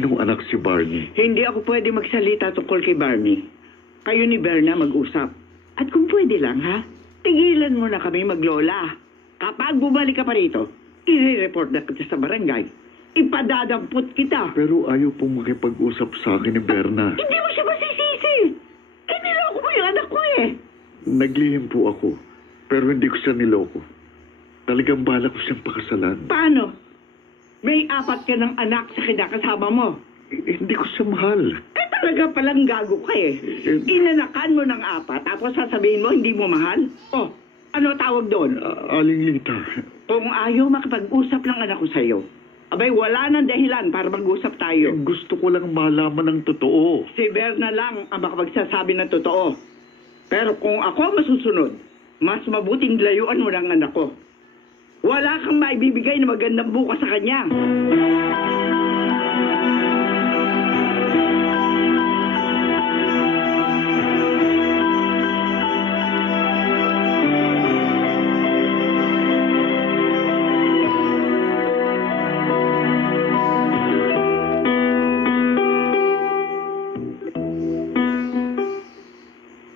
Sinong anak si Barney? Hindi ako pwede magsalita tungkol kay Barney. Kayo ni Berna mag-usap. At kung pwede lang, ha? Tigilan mo na kami maglola. Kapag bumalik ka pa rito, i-report na kita sa barangay. Ipadadampot kita. Pero ayaw pong makipag-usap sa akin ni Berna. Hindi mo siya masisisi. Eh, niloko mo yung anak ko eh. Naglihim po ako, pero hindi ko siya niloko. Talagang bala ko siyang pakasalan. Paano? May 4 ka ng anak sa kinakasama mo. Hindi ko siya mahal. Eh, talaga palang gago ka eh. Inanakan mo ng 4, tapos sasabihin mo hindi mo mahal? Oh, ano tawag doon? Aling Lita, Kung ayaw makipag-usap ng anak ko sa'yo, abay wala nang dahilan para mag-usap tayo. gusto ko lang malaman ng totoo. Si Berna lang ang makapagsasabi ng totoo. Pero kung ako ang masusunod, mas mabuting layuan mo ng anak ko. Wala kang maibibigay na magandang bukas sa kanya.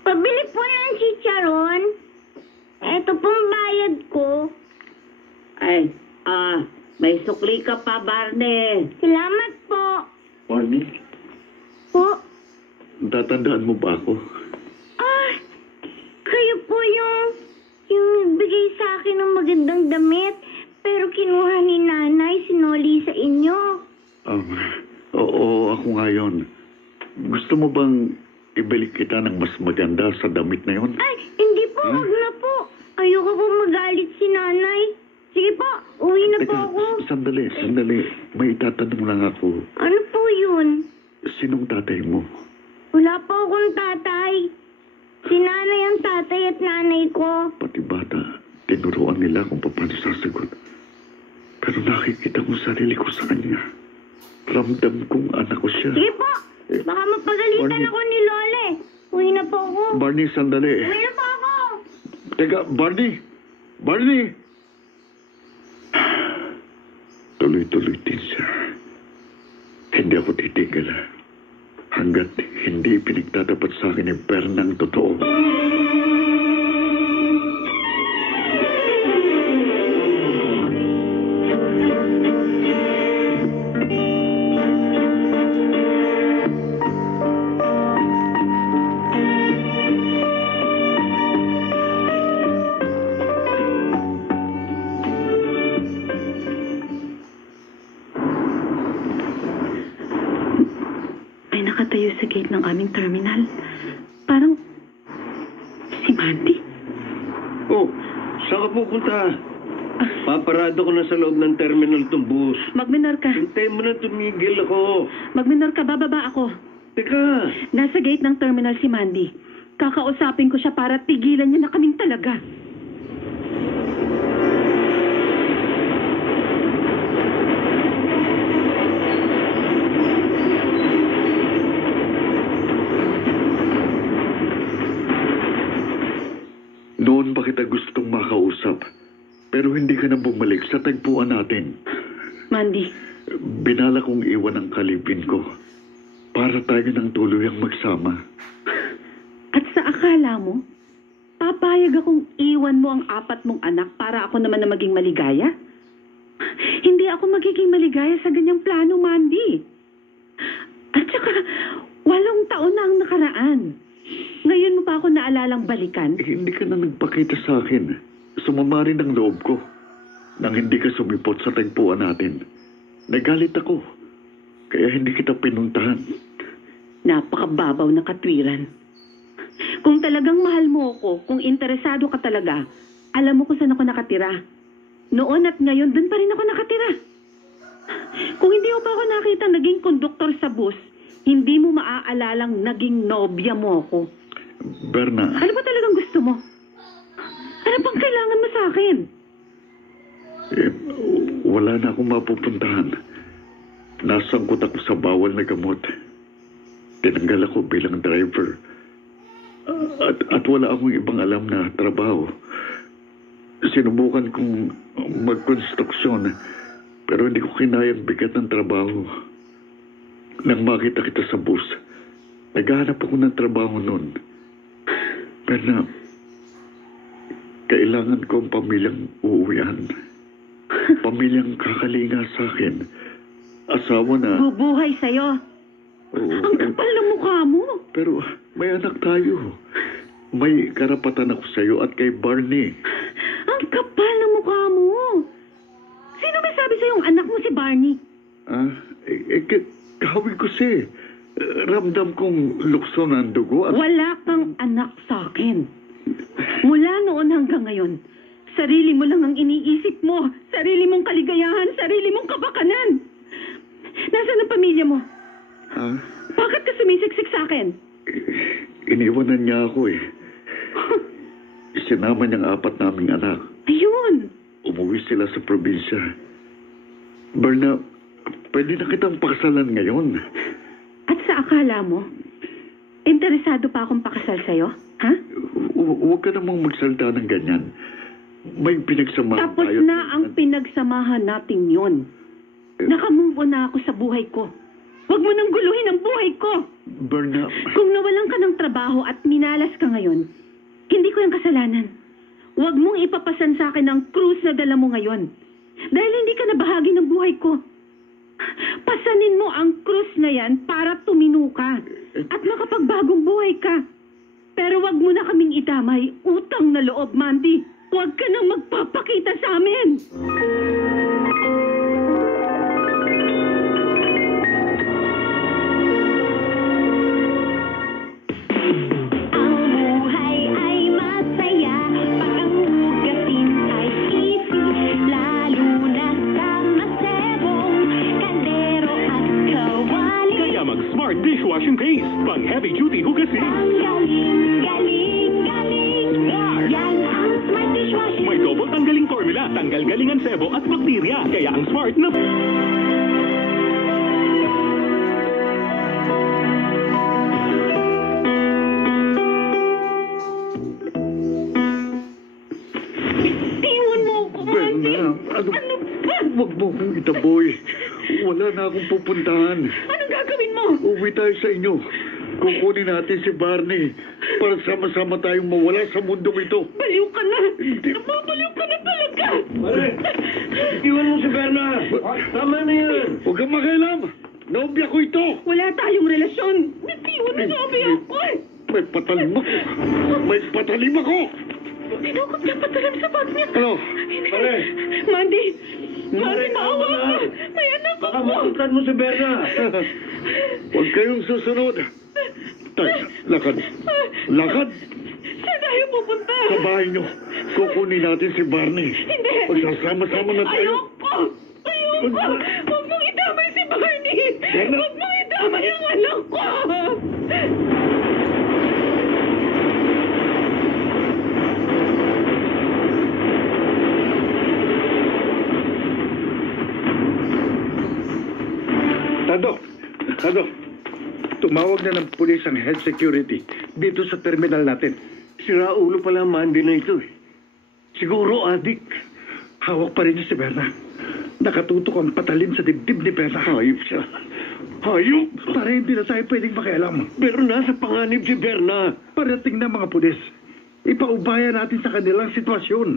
Pabili po ng chicharon. Eto pong bayad ko. Ay, may sukli ka pa, Barney. Salamat po. Barney, Po. tatandaan mo ba ako? Kayo po yung bigay sa akin ng magandang damit. Pero kinuha ni nanay, sinoli sa inyo. Oo, ako nga yun. Gusto mo bang ibalik kita ng mas maganda sa damit na yun? Ay, hindi po, wag na po. Ayoko po magalit si nanay. Sige po, uwi na po ako. Sandali. May itatanong lang ako. Ano po yun? Sinong tatay mo? Wala po akong tatay. Si nanay ang tatay at nanay ko. Pati bata, tinuruan nila kung paano sasagot. Pero nakikita ko sarili ko sa kanya. Ramdam kong anak ko siya. Sige po, baka mapagalitan Barney. ako ni Lole. Uwi na po ako. Barney, sandali. Uwi na po ako. Teka, Barney! Tuloy-tuloy din siya. Hindi ako titigil. Hanggat hindi pinagtatapat sa akin ni Bernang totoo. Ay nakatayo sa gate ng aming terminal. Parang si Mandy. Oh, saan ka pupunta? Paparado ko na sa loob ng terminal itong bus. Magminor ka. Hintay mo na tumigil ako. Magminor ka, bababa ako. Teka, Nasa gate ng terminal si Mandy. Kakausapin ko siya para tigilan niya na kaming talaga. Noon ba kita gustong makausap? Pero hindi ka na bumalik sa tagpuan natin. Mandy, Binala kong iwan ang kalipin ko para tayo ng tuluyang magsama. at sa akala mo, papayag akong iwan mo ang 4 mong anak para ako naman na maging maligaya? Hindi ako magiging maligaya sa ganyang plano, Mandy. At saka, 8 taon na ang nakaraan. Ngayon mo pa ako naalalang balikan? Hindi ka na nagpakita sa akin. Sumama rin ang loob ko nang hindi ka sumipot sa tagpuan natin. Nagalit ako, kaya hindi kita pinuntahan. Napakababaw na katwiran. Kung talagang mahal mo ako, kung interesado ka talaga, alam mo kung saan ako nakatira. Noon at ngayon, dun pa rin ako nakatira. Kung hindi mo pa ako nakita naging konduktor sa bus, hindi mo maaalalang naging nobya mo ako. Berna, Ano ba talagang gusto mo? Ano bang kailangan mo sa akin? wala na akong mapupuntahan. Nasangkot ako sa bawal na gamot. Tinanggal ako bilang driver. At wala akong ibang alam na trabaho. Sinubukan kong magkonstruksyon, pero hindi ko kinayang bigat ng trabaho. nang makita kita sa bus, naghahanap ako ng trabaho noon. Berna, kailangan ko ang pamilyang uuwian. Pamilyang kakalinga sa akin. Asawa na... Bubuhay sa'yo. Oo, Ang kapal ng mukha mo. pero may anak tayo. May karapatan ako sa'yo at kay Barney. Ang kapal ng mukha mo. Sino ba sabi sa'yo ang anak mo si Barney? Kahawig ko siya. Ramdam kong lukso ng dugo at... Wala kang anak sa akin. Mula noon hanggang ngayon, sarili mo lang ang iniisip mo. Sarili mong kaligayahan, sarili mong kabakanan. Nasaan ang pamilya mo? Ah, Bakit ka sumisiksik sa akin? iniwanan niya ako eh. Isinama niyang 4 naming anak. Ayun. Umuwi sila sa probinsya. Berna, pwede na kitang pakasalan ngayon. At sa akala mo, interesado pa akong pakasal sa'yo? Ha? Huwag ka namang magsalita ng ganyan. May pinagsamahan Tapos tayo. na ang pinagsamahan natin yon. Nakamove on na ako sa buhay ko. Huwag mo nang guluhin ang buhay ko. Berna, Kung nawalan ka ng trabaho at minalas ka ngayon, hindi ko yung kasalanan. Huwag mong ipapasan sa akin ang krus na dala mo ngayon. Dahil hindi ka na bahagi ng buhay ko. Pasanin mo ang krus na yan para tumino ka at makapagbagong buhay ka. Pero wag mo na kaming idamay. Utang na loob, Mandy. Huwag ka nang magpapakita sa amin. Ang buhay ay masaya pag ang hugasin ay easy, lalo na sa masebong kaldero at kawali. Kaya mag-Smart Dishwashing Paste. Pang heavy-duty hugasin. Ang galing, galing, galing. Yan ang Smart Dishwashing. May double tanggaling formula. Tanggal galingan sebo at bakterya. Kaya ang Smart na... Tingnan mo ako, Mandy. Berna, ano? Ano ba? Huwag mo kong itaboy. Wala na akong pupuntahan. Anong gagawin mo? Uwi tayo sa inyo. Kukunin natin si Barney para sama-sama tayong mawala sa mundong ito. Baliw ka na. Nababaliw ka na talaga. Pare, iwan mo si Berna. Tama na yan. Huwag kang makialam. Nobya ko ito. Wala tayong relasyon. Bitiwan mo sabi ako eh. May patalim ako. May patalim ako. Tinukot niya patalim sa bag niya. Ano? Pare. Mandy! Mandy, Pare, maawa tama ka! na. May anak Baka ako! makutan mo si Berna. Huwag kayong susunod. Tay, lakad. Lakad. Saan tayo pupunta? Sa bahay nyo. Kukunin natin si Barney. Hindi! Magsasama-sama na tayo. Ayoko! Ayoko! Huwag mong idamay si Barney! Berna. Huwag mong idamay ang anak ko! Tado, tumawag na ng pulis ang health security dito sa terminal natin. Sira ulo pala ang Mandy na ito eh. Siguro adik. Hawak pa rin niya si Berna. Nakatutok ang patalim sa dibdib ni Berna. Hayop siya. Hayop! Para hindi na tayo pwedeng makialam. Pero nasa panganib si Berna. Parating na mga pulis. Ipaubaya natin sa kanilang sitwasyon.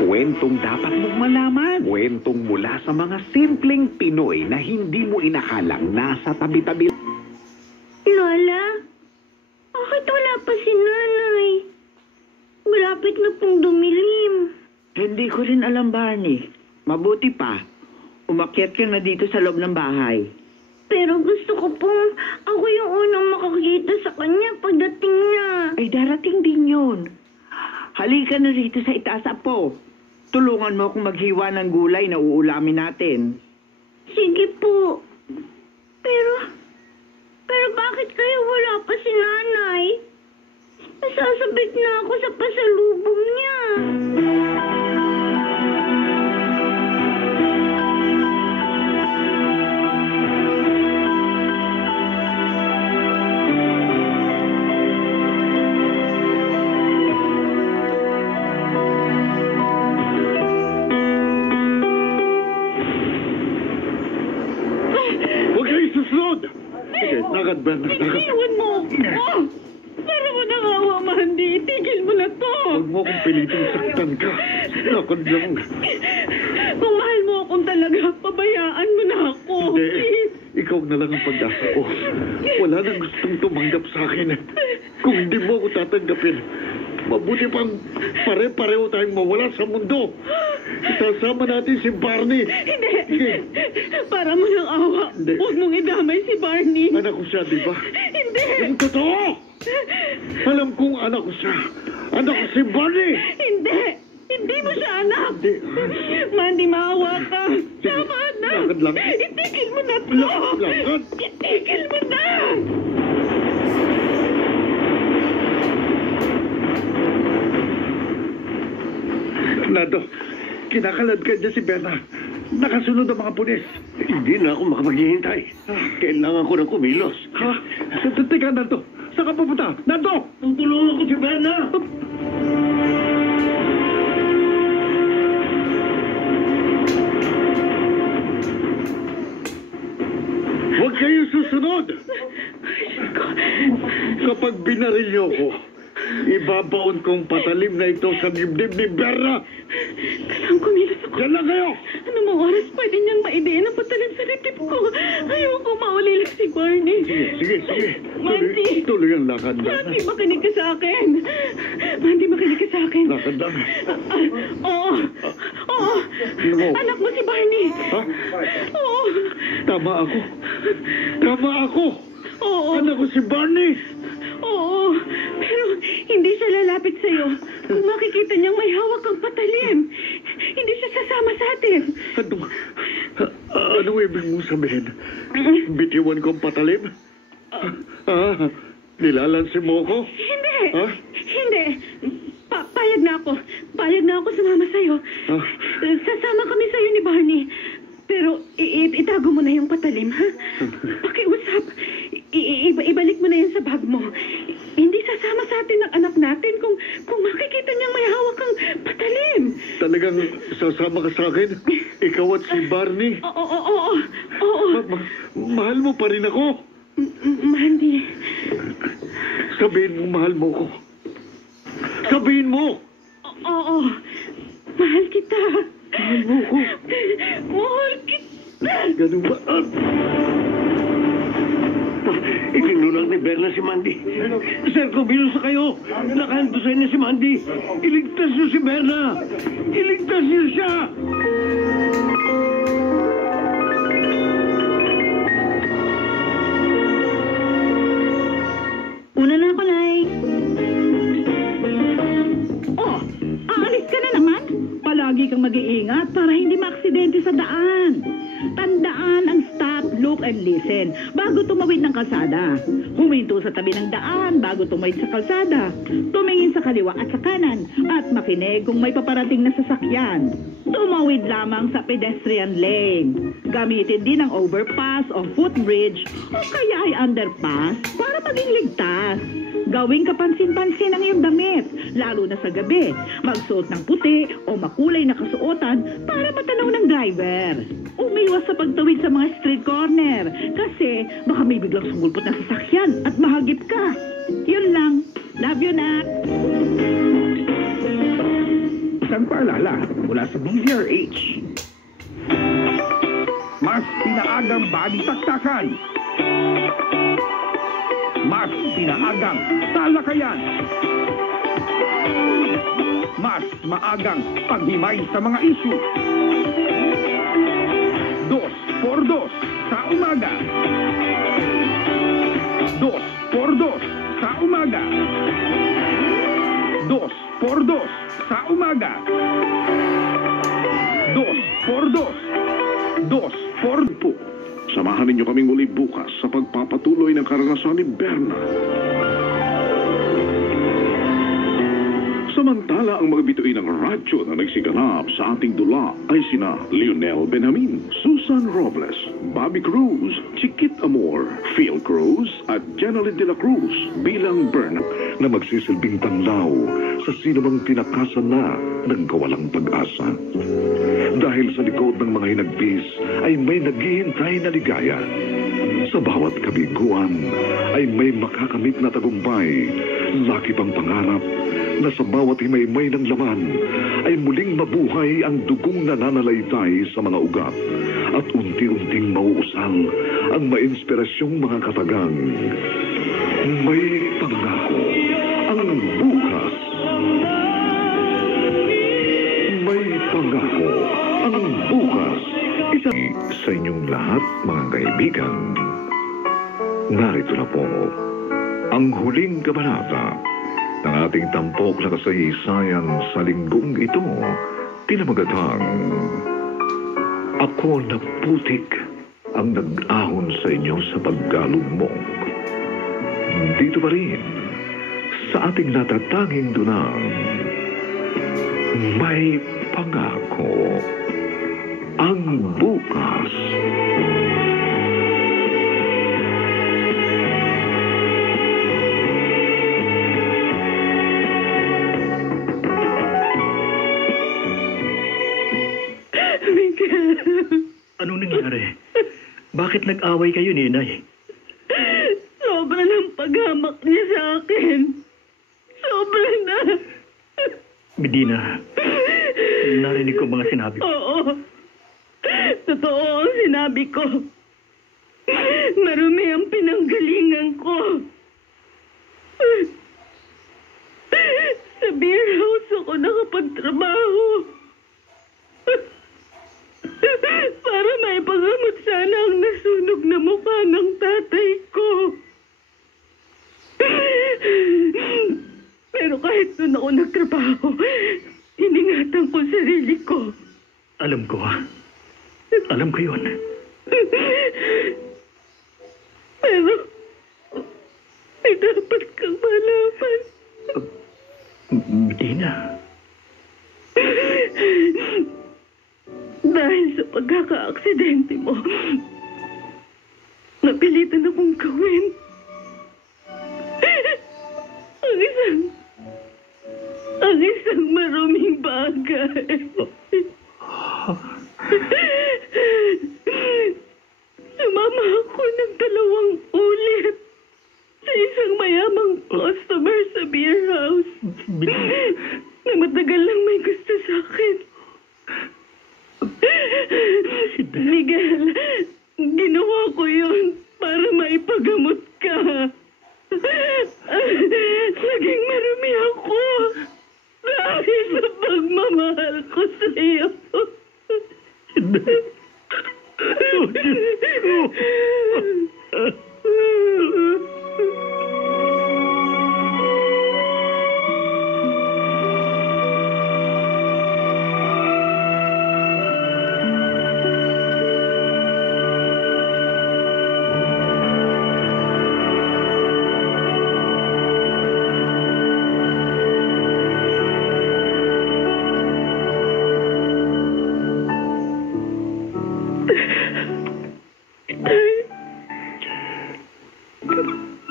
Kwentong dapat mong malaman. Kwentong mula sa mga simpleng Pinoy na hindi mo inakalang nasa tabi-tabi. Lola, bakit wala pa si nanay? Malapit na pong dumilim. Hindi ko rin alam, Barney. Mabuti pa. Umakyat ka na dito sa loob ng bahay. Pero gusto ko pong ako yung unang makakita sa kanya pagdating niya. Ay, darating din yun. Halika na rito sa itaas, Apo. Tulungan mo akong maghiwa ng gulay na uulamin natin. Sige po. Pero bakit kayo wala pa si nanay? Nasasabik na ako sa pasalubong niya. Lakad, Berna. Lakad. Iwan mo ako! Para mo nang awa, Mandy. Itigil mo na to! Huwag mo akong piliting saktan ka. Lakad lang. Kung mahal mo akong talaga, pabayaan mo na ako. Hindi. Please. Ikaw na lang ang pag-asa ko. Wala nang gustong tumanggap sa akin. Kung hindi mo ako tatanggapin, mabuti pang pare-pareho tayong mawala sa mundo. Isasama natin si Barney. Hindi. Para mo nang awa. Hindi. Huwag mong idamay si Barney. Anak ko siya, di ba? Hindi. Yung totoo! Alam kong anak ko siya. Anak ko si Barney! Hindi. Hindi mo siya anak. Hindi. Mandy, maawa ka. Sige. Tama na. Lakad lang. Itigil mo na to. Lakad. Itigil mo na. Nando, kinakalad ka dyan si Berna. Nakasunod ang mga pulis. Hindi na ako makapaghihintay. Kailangan ko ng kumilos. Ha? Teka, Nando. Saan ka pupunta? Nando! Tutulungan ko si Berna! Huwag kayo susunod! Kapag binaril niyo ko, ibabaon kong patalim na ito sa dibdib ni Berna! Kailangan kumilos ako. Diyan lang kayo! Ano mo oras pwede niyang maidiin ang patalim sa dibdib ko? Ayoko maulila si Barney. Sige. Mandy! Tuloy ang lakad, Berna. Mandy, makinig ka sa akin. Mandy, makinig ka sa akin. Lakad lang. Oo. Oo. Ano? Anak mo si Barney. Ha? Oo. Tama ako! Oo. Anak ko si Barney! Oo. Pero hindi siya lalapit sa'yo. Kung makikita niyang may hawak kang patalim, hindi siya sasama sa atin. Anong ibig mong sabihin? Bitiwan kong patalim? Nilalansin mo ko? Hindi. Ha? Hindi. Payag na ako. Payag na ako sumama sa'yo. Ah. Sasama kami sa'yo ni Barney. Pero itago mo na yung patalim, ha? Pakiusap. Ibalik mo na yan sa bag mo. Hindi sasama sa atin ang anak natin kung makikita niyang may hawak kang patalim. Talagang sasama ka sa akin? Ikaw at si Barney? Oo. Mahal mo pa rin ako? Mandy. Sabihin mo, mahal mo ko. Sabihin mo! Oo. Mahal kita. Mahal mo ko. Mahal kita. Ganun ba? Ikinulang ni Berna si Mandy. Sir, kumilos na kayo. Nakahandusay na si Mandy. Iligtas niyo si Berna. Iligtas niyo siya. Una na ako, Nay. Oh, aalis ka na naman? Palagi kang mag-iingat para hindi maaksidente sa daan. Tandaan ang stop, look, and listen bago tumawid ng kalsada. Huminto sa tabi ng daan bago tumawid sa kalsada. Tumingin sa kaliwa at sa kanan at makinig kung may paparating na sasakyan. Tumawid lamang sa pedestrian lane. Gamitin din ang overpass o footbridge o kaya ay underpass para maging ligtas. Gawing kapansin-pansin ang iyong damit, lalo na sa gabi. Magsuot ng puti o makulay na kasuotan para matanaw ng driver. Umiwas sa pagtawid sa mga street corner kasi baka may biglang sumulpot na sasakyan at mahagip ka. Yun lang. Love you, Nak. Isang paalala mula sa DZRH. Mas pinaagang balitaktakan. Mas pinaagang talakayan. Mas maagang paghimay sa mga isyu. 2x2 sa umaga. 2x2 sa umaga. 2x2 sa umaga. 2x2. 2x2. Samahan ninyo kaming muli bukas sa pagpapatuloy ng karanasan ni Berna. Samantala, ang mga bituin ng radyo na nagsiganap sa ating dula ay sina Lionel Benjamin, Susan Robles, Bobby Cruz, Chiquit Amor, Phil Cruz at Jeneline de la Cruz bilang Berna na magsisilbing tanglaw sa sinumang tinakasan na ng kawalang pag-asa. Dahil sa likod ng mga hinagpis ay may naghihintay na ligaya. Sa bawat kabiguan ay may makakamit na tagumpay. Laki pang pangarap na sa bawat himaymay ng laman ay muling mabuhay ang dugong nananalaytay sa mga ugat at unti-unting mauusal ang mainspirasyong mga katagang. May pangako ang bukas. May pangako ang bukas. Isa sa inyong lahat, mga kaibigan. Narito na po ang huling kabanata ng ating tampok na kasaysayan sa linggong ito, tinamagatang Ako na Putik ang nag-ahon sa inyo sa paggalugmok. Dito pa rin sa ating natatanging dunang may pangako ang bukas. Anong nangyari? Bakit nag-away kayo ni Inay? Sobra ng paghamak niya sa akin. Sobra na. Medina, narinig ko mga sinabi mo. Oo. Totoo ang sinabi ko. Marumi ang pinanggalingan ko. Sa beer house ako nakapagtrabaho. Para maipagamot sana ang nasunog na mukha ng tatay ko. Pero kahit doon ako nagtrabaho, iningatan ko sarili ko. Alam ko. Alam ko yun. Pero, may dapat kang malaman. Medina. Dahil sa pagkaka-aksidente mo, napilitan akong gawin ang isang maruming bagay. Sumama ako ng 2 ulit sa isang mayamang customer sa beer house na matagal lang may gusto sa akin. Miguel, ginawa ko yun para maipagamot ka. Naging marumi ako dahil sa pagmamahal ko sa iyo.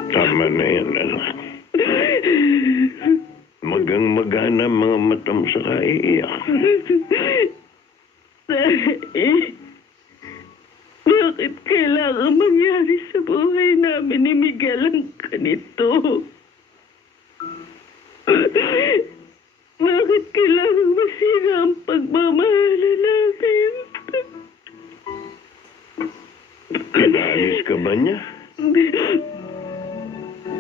Tama na yan, anak. Magang-magana mga matam sa kaiiyak. Bakit kailangan mangyari sa buhay namin ni Miguel ang ganito? Bakit kailangan masira ang pagmamahala namin? Pinaalis ka ba niya?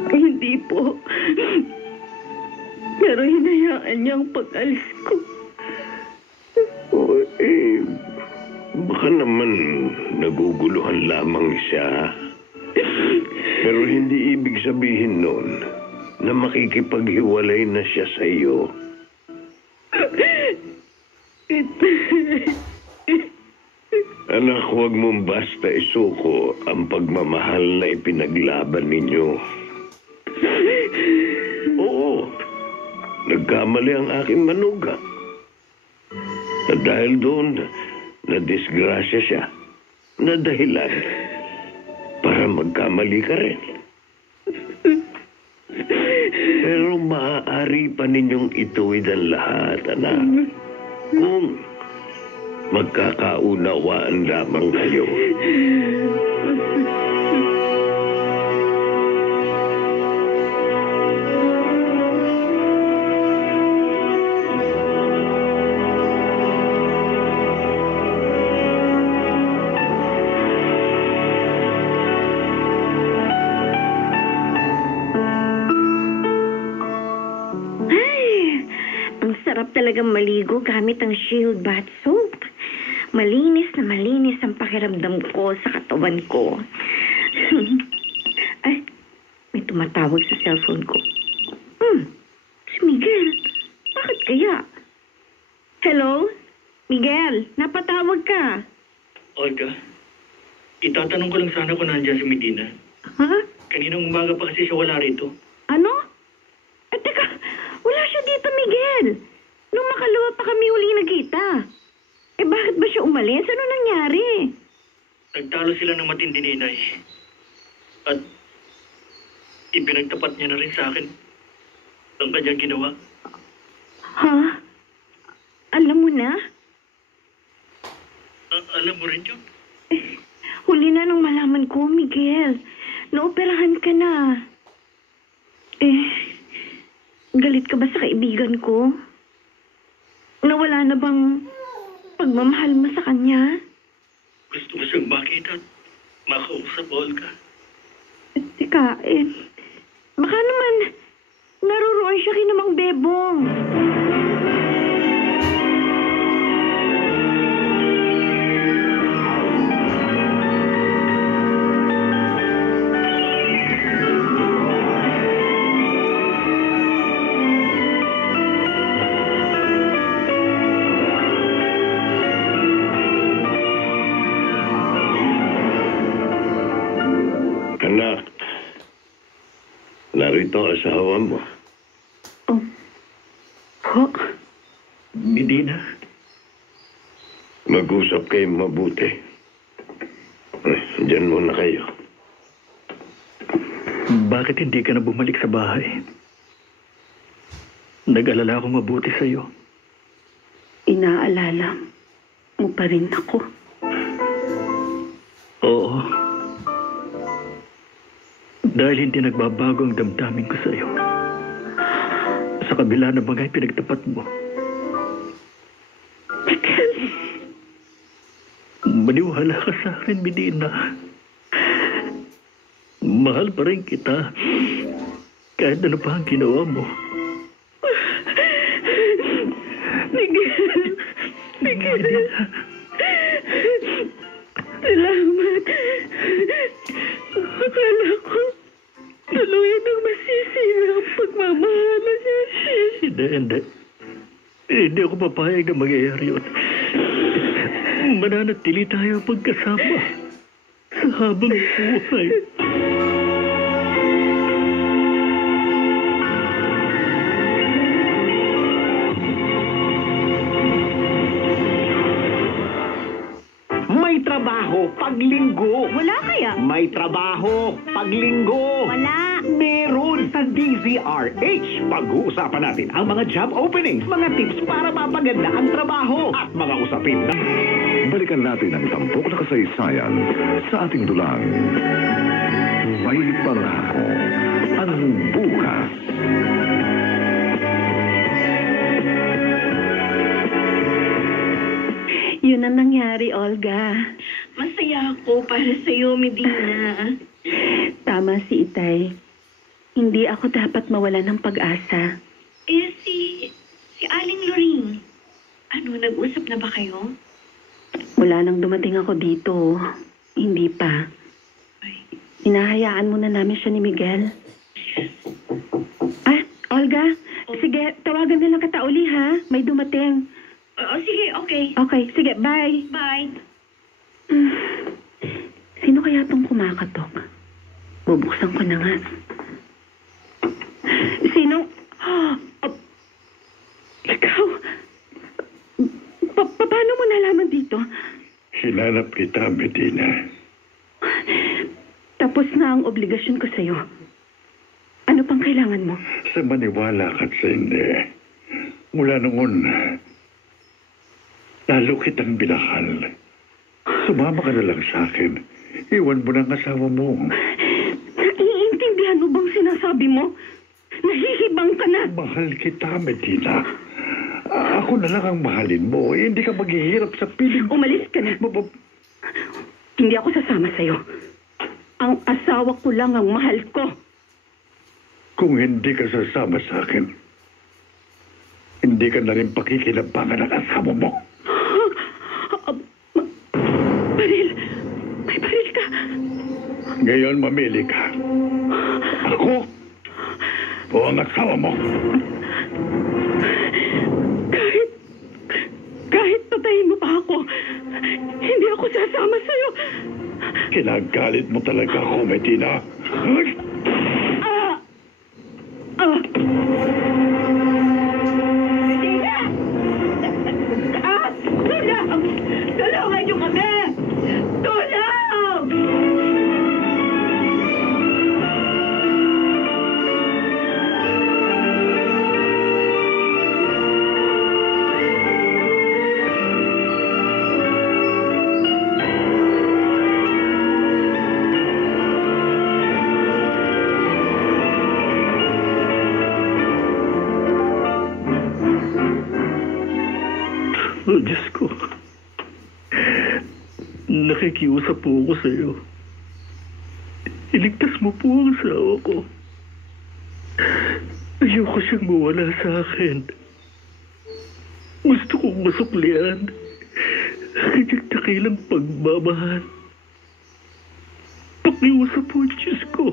Hindi po. Pero hinayaan niya ang pag-alis ko. Baka naman naguguluhan lamang siya. Pero hindi ibig sabihin nun na makikipaghiwalay na siya sa iyo. Anak, huwag mong basta isuko ang pagmamahal na ipinaglaban ninyo. Oo, nagkamali ang aking manuga. At dahil doon, nadisgrasya siya, na dahilan para magkamali ka rin. Pero maaari pa ninyong ituwid ang lahat, anak. Kung magkakaunawaan lamang kayo. Masarap talagang maligo gamit ang Shield Bath Soap. Malinis na malinis ang pakiramdam ko sa katawan ko. Ay, may tumatawag sa cellphone ko. Si Miguel. Bakit kaya? Hello? Miguel, napatawag ka. Olga, itatanong ko lang sana kung nandiyan si Medina. Ha? Kaninang umaga pa kasi siya wala rito. Ano? Teka, wala siya dito, Miguel. Nung makalawa pa kami uli nagkita. Bakit ba siya umalis? Ano nangyari? Nagtalo sila ng matindi ni Inay. At ipinagtapat niya na rin sa akin ang kanyang ginawa. Ha? Alam mo na? Alam mo rin yun? Huli na nung malaman ko, Miguel. Naoperahan ka na. Galit ka ba sa kaibigan ko? Nawala na bang pagmamahal mo sa kanya? Gusto mo siyang makita at makausap, Olga. Teka, baka naman naruroon siya kay Namang Bebong. Anak, narito ang asawa mo. Po? Medina, Mag-usap kayo mabuti. Diyan muna kayo. bakit hindi ka na bumalik sa bahay? Nag-alala ako mabuti sa'yo. Inaalala mo pa rin ako. Oo. Dahil hindi nagbabago ang damdamin ko sa'yo. Sa kabila ng mga pinagtapat mo. Maniwala ka sa akin, Medina. Mahal pa rin kita. Kahit ano pa ang ginawa mo. Miguel! Salamat. Akala ko tuluyan ng masisira ang pagmamahal niya. Hindi. Hindi ako papayag na mangyayari yun. Mananatili tayo pagkasama sa habang buhay. May trabaho paglinggo. Wala kaya? May trabaho paglinggo. Wala. Meron sa DZRH. Pag-uusapan natin ang mga job openings, mga tips para mapaganda ang trabaho at mga usapin na... Balikan natin ang tampok na kasaysayan sa ating dulang. May pangako ang bukas. Yun ang nangyari, Olga. Masaya ako para sa'yo, Medina. Tama si Itay. Hindi ako dapat mawala ng pag-asa. Si Aling Loring. Ano, nag-usap na ba kayo? Mula nang dumating ako dito, hindi pa. Hinahayaan muna namin siya ni Miguel. Olga, sige, tawagan na lang kita uli, ha? May dumating. Sige, okay. Okay, sige, bye. Bye. Sino kaya tong kumakatok? Bubuksan ko na nga. Sino? Ikaw? Paano mo nalaman dito? Hinanap kita, Medina. Tapos na ang obligasyon ko sa'yo. Ano pang kailangan mo? Sa maniwala ka't sa hindi. Mula noon, lalo kitang binahal. Sumama ka na lang sa akin. Iwan mo ng asawa mo. Naiintindihan mo bang sinasabi mo? Nahihibang ka na. Mahal kita, Medina. Ako na lang ang mahalin mo. Hindi ka maghihirap sa piling. Umalis ka na. Hindi ako sasama sa'yo. Ang asawa ko lang ang mahal ko. Kung hindi ka sasama sa akin, Hindi ka na rin pakikinabangan ng asawa mo. Baril! May baril ka! Ngayon mamili ka. Ako o ang asawa mo? Kahit patayin mo pa ako, hindi ako sasama sa'yo. Kinagalit mo talaga ako, Medina. Tulong! Tulungan niyo kami! Tulong! Oh, Diyos ko. Nakikiusap po ako sa iyo. Iligtas mo po ang asawa ko. Ayoko siyang mawala sa akin. Gusto kong masuklian. Kanyang dakilang pagmamahal. Pakiusap po, Diyos ko.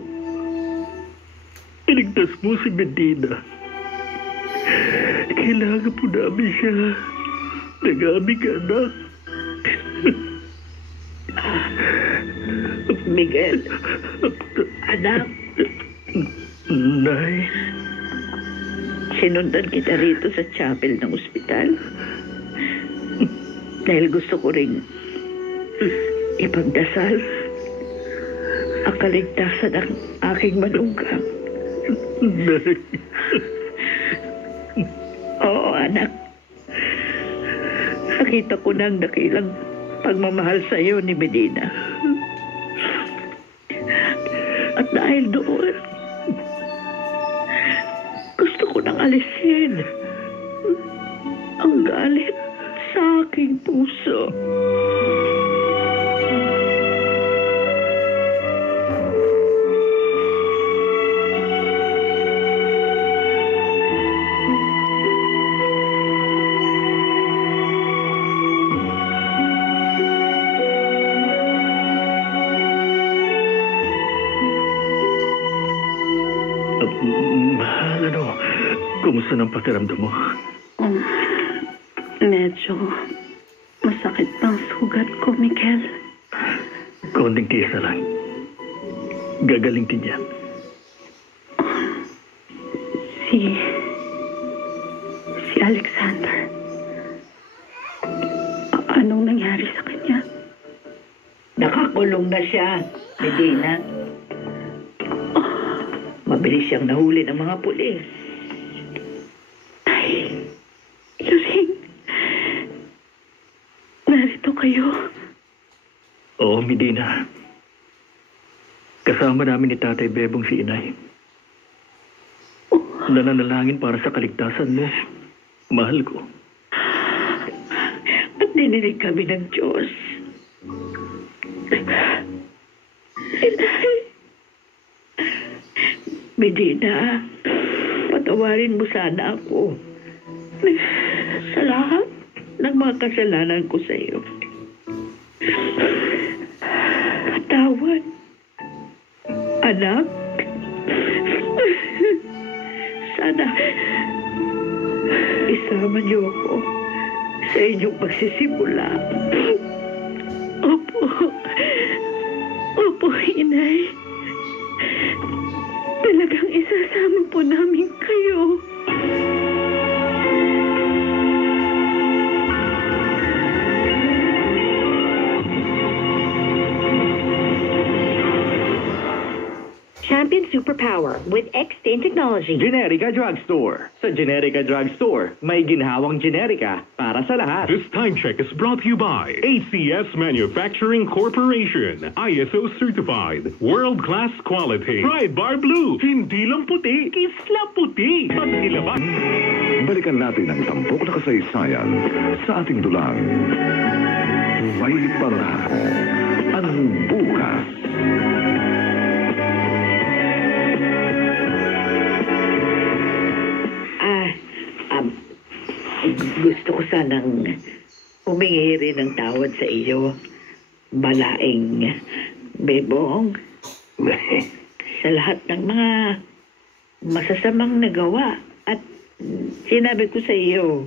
Iligtas mo si Medina. Kailangan po namin siya. Nag-aming anak. Miguel, anak, Nay, sinundan kita rito sa chapel ng ospital. Dahil gusto ko ring ipagdasal ang kaligtasan ng aking manugang. Nay. Oo, anak. Nakita ko ng dakilang pagmamahal sa iyo ni Medina. At dahil doon, gusto ko nang alisin ang galit sa aking puso. Mahal, kumusta ng pakiramdam mo? Medyo masakit pang sugat ko, Miguel. Konting tiis na lang. Gagaling din yan. Si Alexander. Anong nangyari sa kanya? Nakakulong na siya, Medina. Mabilis siyang nahuli ng mga pulis. Luring, narito kayo. Oo, Medina. Kasama namin ni Tatay Bebong si Inay. Nananalangin para sa kaligtasan mo. Mahal ko. At dinilig kami ng Diyos. Inay, Medina, patawarin mo sana ako sa lahat ng mga kasalanan ko sa iyo. Tawad, anak. Sana isama niyo ako sa inyong pagsisimula. Opo, Inay. Talagang isasama po namin kayo. Champion Superpower with X10 technology. Generica Drugstore. Sa Generica Drugstore, may ginhawang generika para sa lahat. This time check is brought to you by ACS Manufacturing Corporation. ISO certified. World-class quality. Pride Bar Blue. Hindi lang puti. Kisla puti. Pag nilabas. Balikan natin ang tampok na kasaysayan sa ating dulang. May pangako ang bukas. Gusto ko sanang humingi rin ng tawad sa iyo, Balaing Bebong, sa lahat ng mga masasamang nagawa at sinabi ko sa iyo.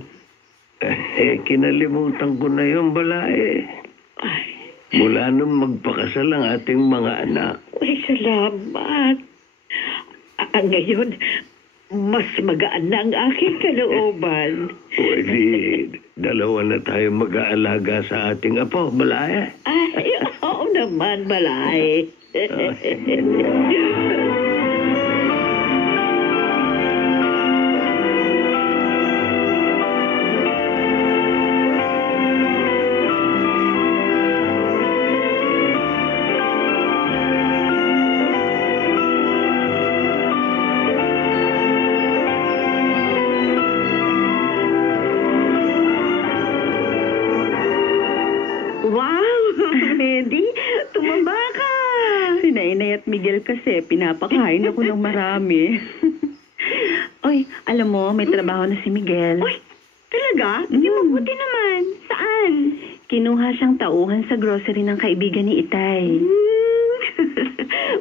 Kinalimutan ko na yung Balae. Mula nung magpakasal ang ating mga anak. Ay, salamat. Ngayon, mas magaan na ang aking kalooban. Pwede, dalawa na tayo mag-aalaga sa ating apo, Balae. Ay, oo naman, Balay. Wow! Medi, tumaba ka! Si Nainay at Miguel kasi, pinapakain ako ng marami. Oy, alam mo, may trabaho na si Miguel. Uy, talaga? Hindi mabuti naman. Saan? Kinuha siyang tauhan sa grocery ng kaibigan ni Itay.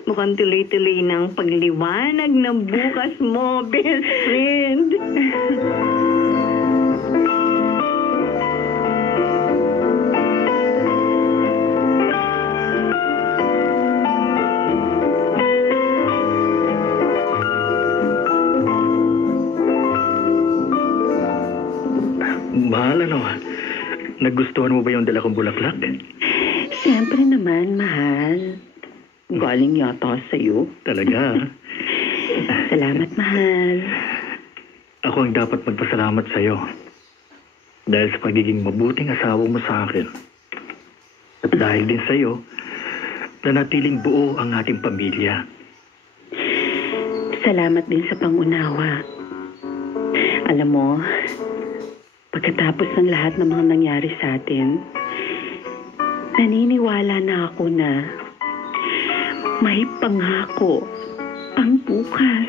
Mukhang tuloy-tuloy ng pagliwanag ng bukas mo, best friend. Mahal, nagustuhan mo ba yung dala kong bulaklak? Siyempre naman, mahal. Galing yata sa'yo. Talaga? Salamat, mahal. Ako ang dapat magpasalamat sa'yo. Dahil sa pagiging mabuting asawa mo sa akin. At dahil din sa'yo, nanatiling buo ang ating pamilya. Salamat din sa pangunawa. Alam mo, pagkatapos ng lahat ng mga nangyari sa atin, naniniwala na ako na may pangako ang bukas.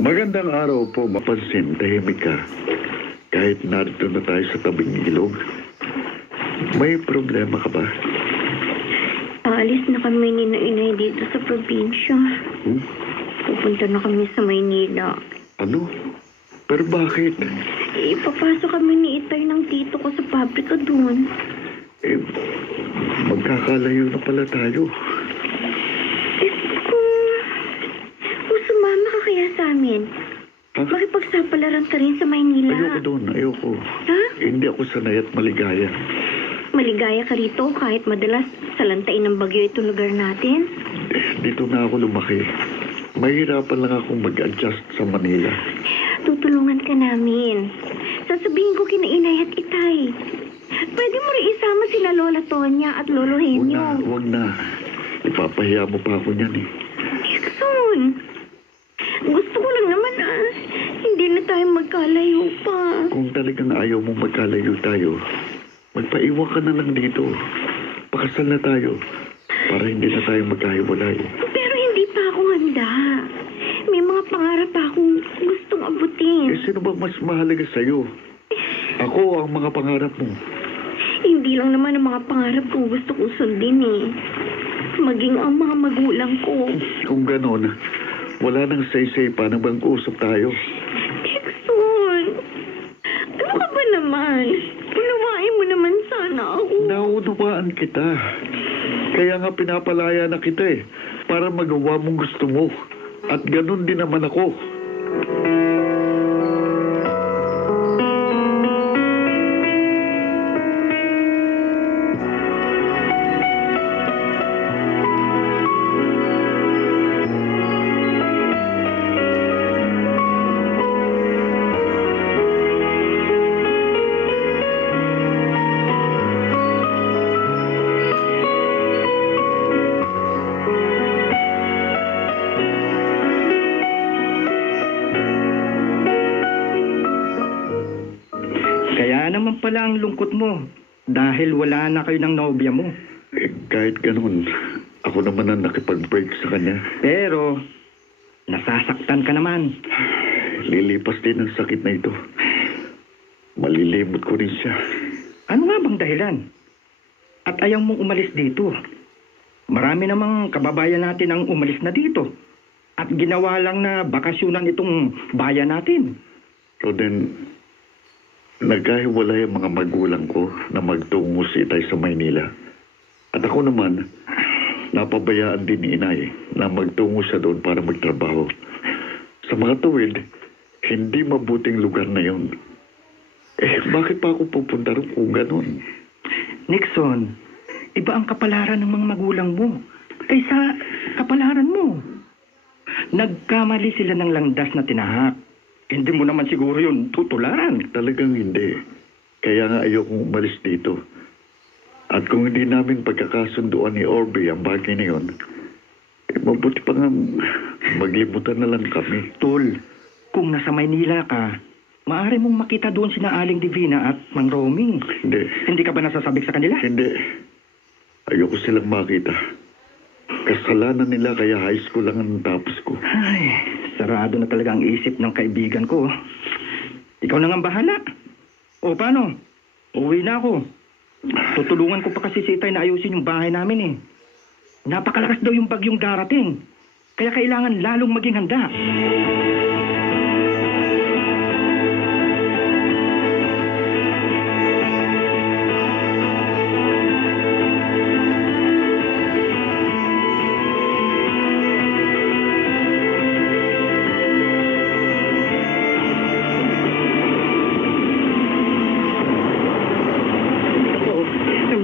Magandang araw po, mapansin, tahimik ka. Kahit narito na tayo sa tabing ilog. May problema ka ba? Paalis na kami ni Nainay dito sa probinsya. Pupunta na kami sa Maynila. Ano? Pero bakit? Ipapasok kami ni Itay ng tito ko sa pabrika doon. Magkakalayo na pala tayo. Kung sumama ka kaya sa amin, makipagsapalaran ka rin sa Maynila. Ayoko doon, ayoko. Ha? Hindi ako sanay at maligaya. Maligaya ka rito kahit madalas salantain ng bagyo itong lugar natin? Dito na ako lumaki. Mahirapan lang akong mag-adjust sa Manila. Tutulungan ka namin. Sasabihin ko kina Inay at Itay. Pwede mo rin isama sila Lola Tonya at Lolo Henyo. Huwag na. Ipapahiya mo pa ako niyan eh. Jackson, gusto ko lang naman hindi na tayo magkalayo pa. Kung talagang ayaw mong magkalayo tayo, magpaiwan ka na lang dito. Pakasal na tayo para hindi na tayo magkahiwalay. Pero hindi pa ako handa. May mga pangarap pa akong gustong abutin. Sino ba mas mahalaga sa'yo? Ako ang mga pangarap mo. Hindi lang naman ang mga pangarap ko gusto kong sundin eh. Maging ang mga magulang ko. Kung ganon, wala nang say-say pa na bang usap tayo. Jackson, ano ka ba naman? Unawain mo naman sana ako. Naunawaan kita. Kaya nga pinapalaya na kita eh. Para magawa mong gusto mo. At ganun din naman ako. Kaya naman pala ang lungkot mo. Dahil wala na kayo ng nobya mo. Kahit ganun, ako naman ang nakipag-break sa kanya. Pero, nasasaktan ka naman. Lilipas din ang sakit na ito. Malilimot ko rin siya. Ano nga bang dahilan? At ayaw mong umalis dito. Marami namang kababayan natin ang umalis na dito. At ginawa lang na bakasyonan itong bayan natin. Roden, nagkahiwalay ang mga magulang ko na magtungo si Itay sa Maynila. At ako naman, napabayaan din ni Inay na magtungo siya doon para magtrabaho. Sa mga tuwid, hindi mabuting lugar na yon. Bakit pa ako pupunta rin kung ganun? Nixon, iba ang kapalaran ng mga magulang mo kaysa kapalaran mo. Nagkamali sila ng landas na tinahak. Hindi mo naman siguro yun tutularan. Talagang hindi. Kaya nga ayokong umalis dito. At kung hindi namin pagkakasunduan ni Orby ang bagay na yun, mabuti pa nga maglimutan na lang kami. Tol, kung nasa Maynila ka, maaari mong makita doon sina Aling Divina at Mang Romy. Hindi. Hindi ka ba nasasabik sa kanila? Hindi. Ayoko silang makita. Kasalanan nila kaya high school lang ang tapos ko. Ay, sarado na talaga ang isip ng kaibigan ko. Ikaw na nga bahala. O paano? Uwi na ako. Tutulungan ko pa kasi si Itay na ayusin yung bahay namin eh. Napakalakas daw yung bagyong darating. Kaya kailangan lalong maging handa.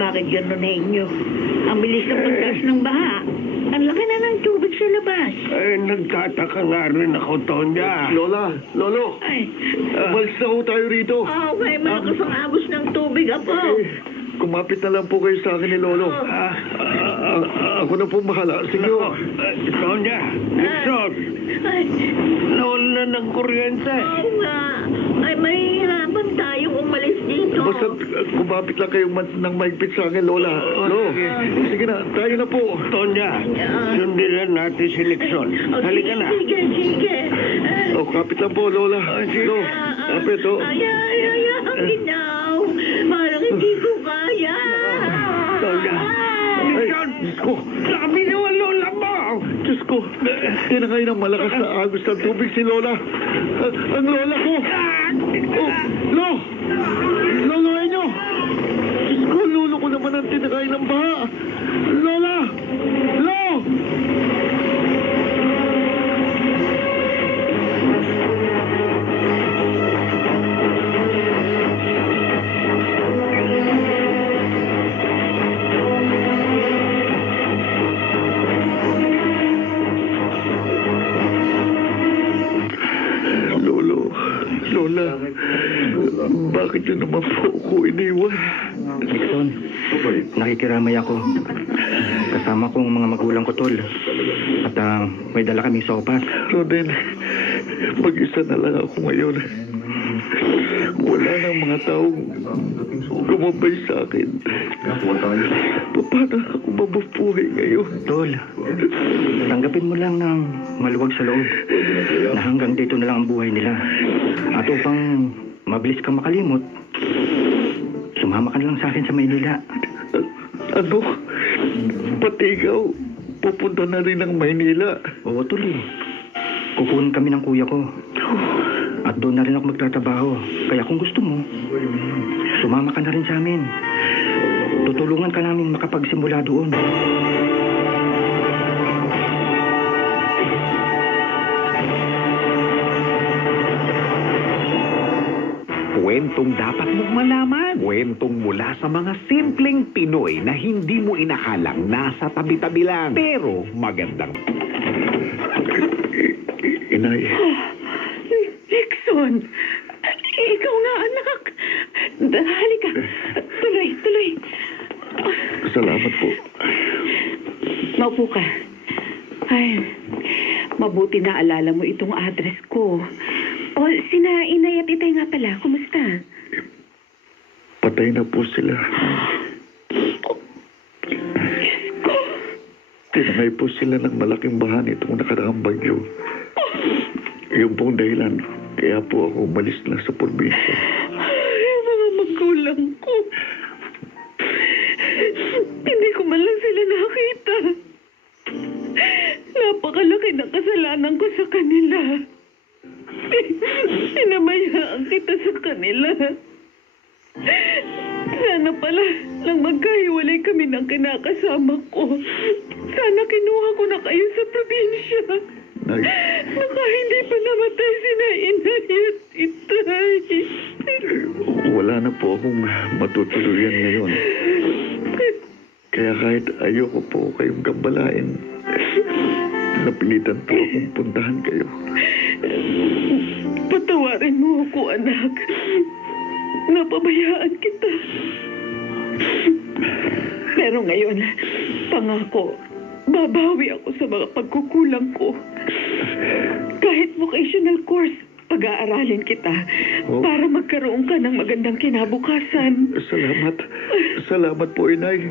Bakit gano'n na inyo? Ang bilis ng pagtaas ng baha. Ang laki na ng tubig sa labas. Ay, nagtataka nga rin ako, Tonya. Lola! Lolo! Ay, Umalis na ho tayo rito. may malakas ang agos ng tubig, Apo. Kumapit na lang po kayo sa akin ni Lolo. Ako na po bahala. Sige ho. Tonya, Nixon, Ay, nawala ng kuryente. oo nga. Ay, mahihirapan tayong umalis dito. Basta kumapit lang kayo ng maigpit sa akin, Lola. Lo, sige na. Tayo na po. Tonya, sundilan natin si Nixon. Halika na. Sige. O, kapit lang po, Lola. Lo, kapit o. Ay, ang ginaw. Parang hindi ko kaya. Tonya, Nixon, Diyos ko. sabi niyo ang lola mo. Diyos ko. Tinangay ng malakas na agos ng tubig si Lola. Ang Lola ko. Oh, Lo! Loloy nyo! Diyos ko, Lolo ko naman ang tinangay ng baha. Lola! Lo! Lola, bakit yun naman po ako iniwan? Nixon, nakikiramay ako. Kasama kong mga magulang ko, Tol. At may dala kaming sopas. Roden, mag-isa na lang ako ngayon. Wala nang mga taong gumabay sa akin. Paano ako mabubuhay ngayon? Tol, tanggapin mo lang ng maluwag sa loob na hanggang dito na lang ang buhay nila. At upang mabilis kang makalimot, sumama ka na lang sa akin sa Maynila. Ano? Pati ikaw, pupunta na rin ng Maynila. Oo, Tol eh. Kukunin kami ng kuya ko. At doon na rin ako magtatrabaho. Kaya kung gusto mo, sumama ka na rin sa amin. Tutulungan ka namin makapagsimula doon. Kwentong dapat mong malaman. Kwentong mula sa mga simpleng Pinoy na hindi mo inakalang nasa tabi-tabi lang. Pero magandang... Inay. Nixon! Ikaw nga, anak. Halika. Tuloy. Salamat po. Maupo ka. Ay, mabuti na alala mo itong address ko. O, sina Inay at Itay nga pala. Kumusta? Patay patay na po sila. Tinangay po sila ng malaking baha nitong nakaraang bagyo. Yung pong dahilan, kaya po ako umalis na sa probinsya. Ay, mga magulang ko. Hindi ko man lang sila nakita. Napakalaki ng kasalanan ko sa kanila. Sinabayaan kita sa kanila. Sana pala lang magkahiwalay kami ng kinakasama ko. Sana kinuha ko na kayo sa probinsya. Nay, Baka hindi pa namatay sina inay at itay. wala na po akong matutuluyan ngayon. Kaya kahit ayoko po kayong gambalain, napilitan po akong puntahan kayo. Patawarin mo ako, anak. Napabayaan kita. Pero ngayon, pangako, babawi ako sa mga pagkukulang ko. Kahit vocational course, pag-aaralin kita para magkaroon ka ng magandang kinabukasan. Salamat. Salamat po, Inay.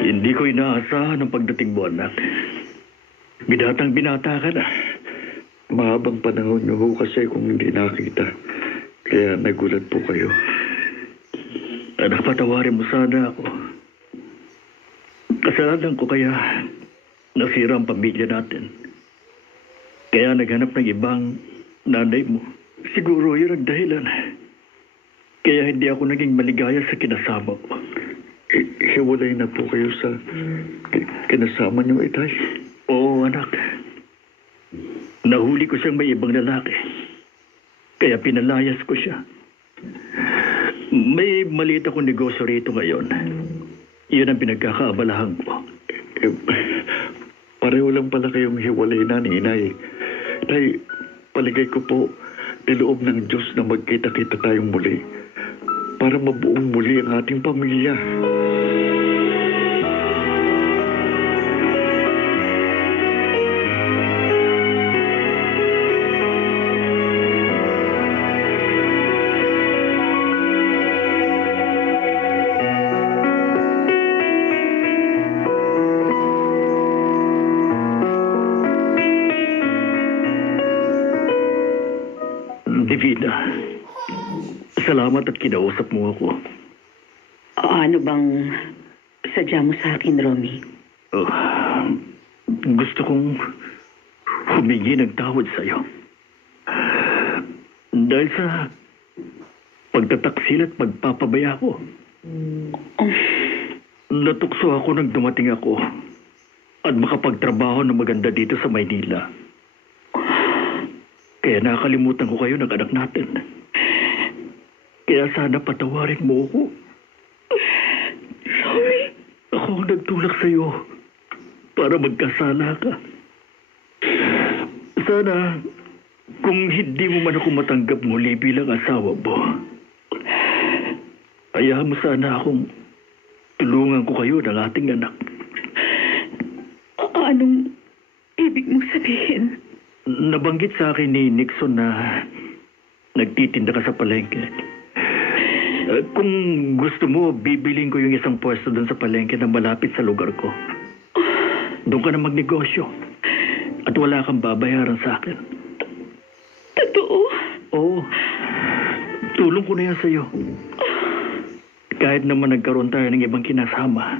Hindi ko inaasahan ang pagdating mo, anak. Binatang binata ka na. Mahabang panahon niyo ho kasi kung hindi nakita. Kaya nagulat po kayo. Anak, patawarin mo sana ako. Kasalanan ko kaya nasira ang pamilya natin. Kaya naghanap ng ibang nanay mo. Siguro yun ang dahilan. Kaya hindi ako naging maligaya sa kinasama ko. Hiwalay na po kayo sa kinasama niyo, Itay. Oo, anak. Nahuli ko siyang may ibang lalaki. Kaya pinalayas ko siya. May maliit akong negosyo rito ngayon. Iyon ang pinagkakaabalahan ko. Pareho lang pala kayong hiwalay na ni Inay. Tay, paligay ko po, niloob ng Diyos na magkita-kita tayong muli para mabuong muli ang ating pamilya. Divina, salamat at kinausap mo ako. Ano bang sadya mo sa akin, Romy? Gusto kong humingi ng tawad sa'yo. Dahil sa pagtataksil at pagpapabaya ko. Natukso ako nang dumating ako at makapagtrabaho na maganda dito sa Maynila. Kaya nakalimutan ko kayo ng anak natin. Kaya sana patawarin mo ako. Romy? Ako ang nagtulak sa'yo para magkasala ka. Sana kung hindi mo man ako matanggap muli bilang asawa mo, ayaw mo sana akong tulungan ko kayo ng ating anak. Anong ibig mong sabihin? Nabanggit sa akin ni Nixon na nagtitinda ka sa palengke. Kung gusto mo, bibiling ko yung isang pwesto doon sa palengke na malapit sa lugar ko. Doon ka na magnegosyo. At wala kang babayaran sa akin. Totoo? Oo. Tulong ko na yan sa'yo. Kahit naman nagkaroon tayo ng ibang kinasama,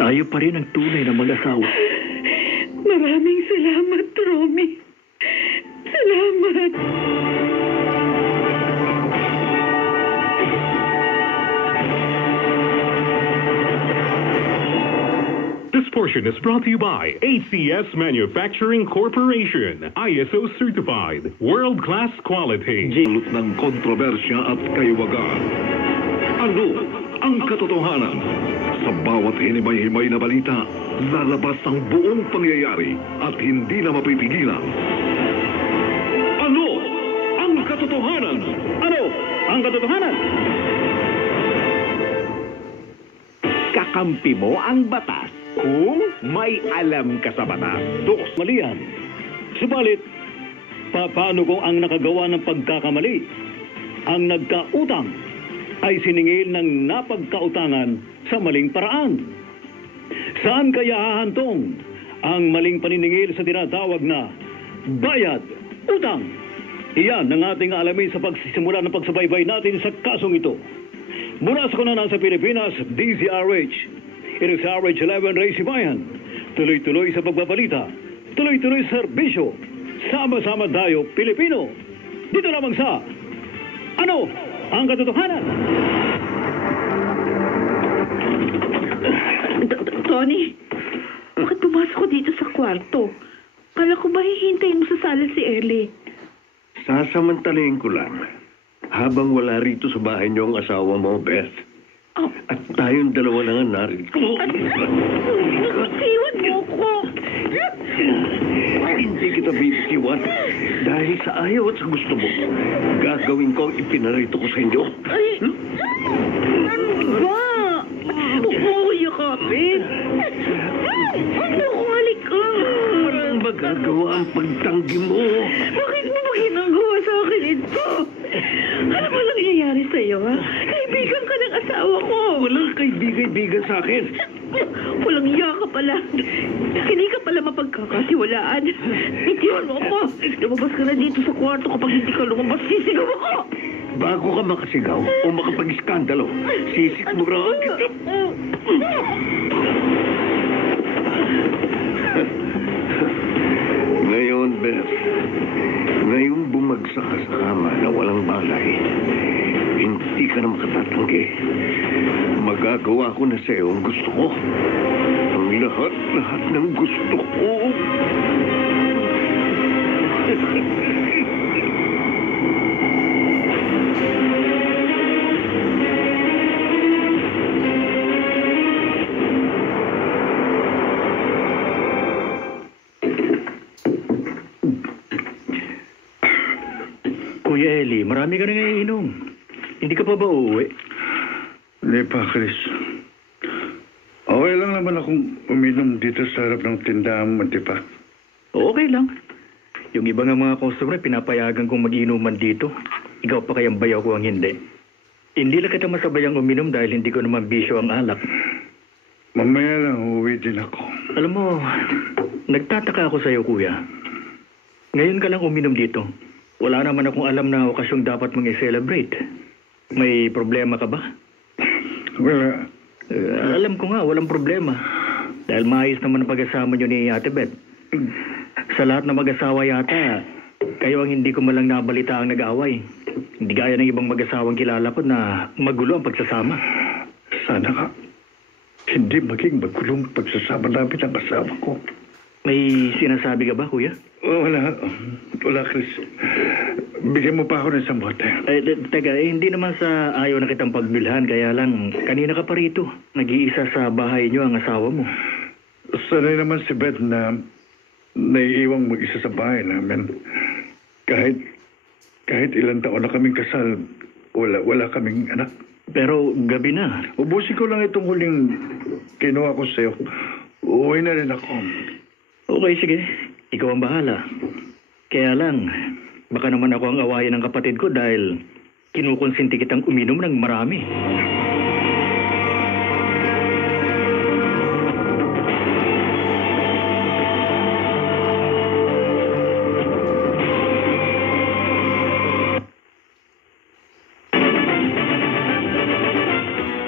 tayo pa rin ang tunay na mag-asawa. Maraming salamat, Romy. Salamat. This portion is brought to you by ACS Manufacturing Corporation, ISO certified, world-class quality. Dulot ng kontrobersya at kaiwagan. Ano ang katotohanan? Sa bawat hinimay-himay na balita, lalabas ang buong pangyayari at hindi na mapipigilan. katotohanan? Kakampi mo ang batas kung may alam ka sa batas. Dos, mali yan. Subalit, paano kung ang nakagawa ng pagkakamali, ang nagkautang, ay siningil ng napagkautangan sa maling paraan? Saan kaya hahantong ang maling paniningil sa tinatawag na bayad, utang? Iyan ang ating alamin sa pagsisimula ng pagsubaybay natin sa kasong ito. Mula sa kunanan sa Pilipinas, DZRH. Ito sa RH11 Ray Sibayan. Tuloy-tuloy sa pagbabalita. Tuloy-tuloy sa serbisyo. Sama-sama tayo, Pilipino. Dito lamang sa Ano ang Katotohanan? Tony, bakit pumasok ko dito sa kwarto? Kala ko ba hihintayin mo sa sala si Ellie? Sasamantalayin ko lang. Habang wala rito sa bahay niyo ang asawa mo, Beth. Oh. At tayong dalawa lang ang narito. Iwan mo ko! Hindi kita bibitiwan. Dahil sa ayaw at sa gusto mo, gagawin ko ang ipinarito ko sa inyo. Ay! Ano ba? Huwag mo ko yakapin. Ano ko halik ka? Walang magagawa ang pagtanggi mo. Bakit mo ba ginagawa sa akin ito? Ano ba nangyayari sa'yo, ha? Kaibigan ka ng asawa ko. Walang kaibigan sa akin. Walang iya ka pala. Hindi ka pala mapagkakasiwalaan. Itiwan mo ako. Lumabas ka na dito sa kwarto kapag hindi ka lumabas. Sisigaw ako. Bago ka makasigaw o makapag-iskandalo, sisikmuraan kita. Ngayon, Beth, ngayong bumagsak ka sa kama na walang balay, hindi ka na makatatanggi. Magagawa ko na sa iyo ang gusto ko. Ang lahat ng gusto ko. Kuya Eli, marami ka na nga iinom. Hindi ka pa ba uuwi? Hindi pa, Chris. Okay lang naman akong uminom dito sa harap ng tindahan mo, di pa? Okay lang. Yung iba nga mga customer, pinapayagan kong mag-inuman dito. Ikaw pa kayang bayaw ko ang hindi. Hindi lang kita masabayang uminom dahil hindi ko naman bisyo ang alak. Mamaya lang, uuwi din ako. Alam mo, nagtataka ako sa'yo, kuya. Ngayon ka lang uminom dito. Wala naman akong alam na okasyong dapat mong i-celebrate. May problema ka ba? Wala. Alam ko nga, walang problema. Dahil maayos naman ang pag-asama nyo ni Ate Beth. Sa lahat ng mag-asawa yata, kayo ang hindi ko malang nabalita ang nag-away. Hindi gaya ng ibang mag-asawang kilala ko na magulo ang pagsasama. Sana ka. Hindi maging magulong pagsasama namin ang asawa ko. May sinasabi ka ba, kuya? Wala. Wala, Chris. Bigyan mo pa ako ng isang bote. Teka, hindi naman sa ayaw na kitang pagbilhan, kaya lang, kanina ka pa rito. Nag-iisa sa bahay niyo ang asawa mo. Sanay naman si Beth na naiiwang mag-isa sa bahay namin. Kahit ilang taon na kaming kasal, wala kaming anak. Pero gabi na. Ubusin ko lang itong huling kinuha ko sa'yo. Uuwi na rin ako. Okay, sige. Ikaw ang bahala. Kaya lang, baka naman ako ang awayan ng kapatid ko dahil kinukonsinti kitang uminom ng marami.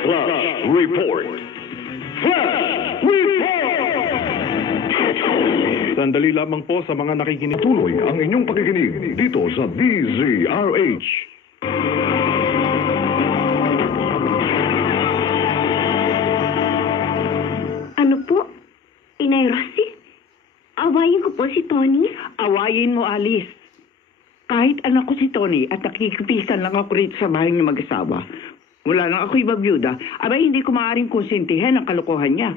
Flash Report. Flash Report! Sandali lamang po sa mga nakikinig. Tuloy ang inyong pakikinig dito sa DZRH. Ano po? Inay Rosie? Awayin ko po si Tony? Awayin mo, Alice. Kahit anak ko si Tony at nakikipisan lang ako rito sa bahay ng mag-asawa. Wala nang ako'y babyuda, abay hindi ko maaaring konsintihan ang kalokohan niya.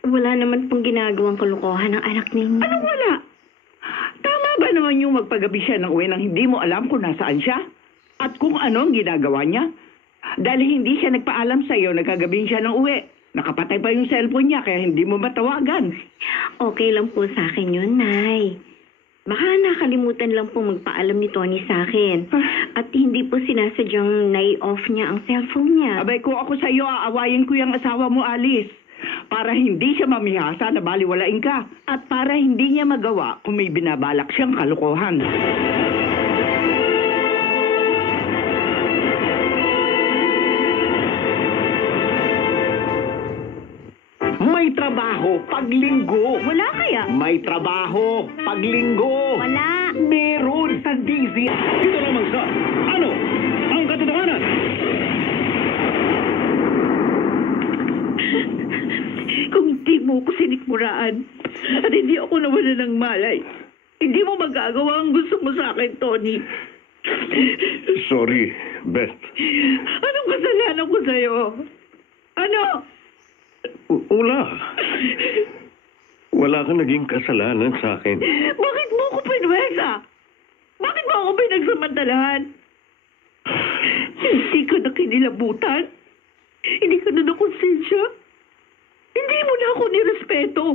Wala naman pong ginagawang kalokohan ng anak ninyo. Anong wala? Tama ba naman yung magpagabi siya ng uwi nang hindi mo alam kung nasaan siya? At kung ano ang ginagawa niya. Dahil hindi siya nagpaalam sa'yo, nagkagabing siya ng uwi. Nakapatay pa yung cellphone niya, kaya hindi mo matawagan. Okay lang po sa akin yun, Nay. Baka nakalimutan lang po magpaalam ni Tony sa akin. At hindi po sinasadyang nai-off niya ang cellphone niya. Abay, kung ako sa'yo, aawayin ko yung asawa mo, Alice. Para hindi siya mamihasa na baliwalain ka. At para hindi niya magawa kung may binabalak siyang kalokohan. May trabaho paglinggo. Wala kaya? May trabaho paglinggo. Wala. Meron sa DZ. Dito lamang sa Ano ang Katotohanan? Kung hindi mo ko sinikmuraan at hindi ako nawala ng malay, hindi mo magagawa ang gusto mo sa akin, Tony. Sorry, Beth. Anong kasalanan ko sa'yo? Ano? Wala. Wala kang naging kasalanan sa akin. Bakit mo ako pinwesa? Bakit mo ako pinagsamantalahan? Hindi ka na kinilabutan? Hindi ka na nakonsensya? Hindi mo na ako nirespeto?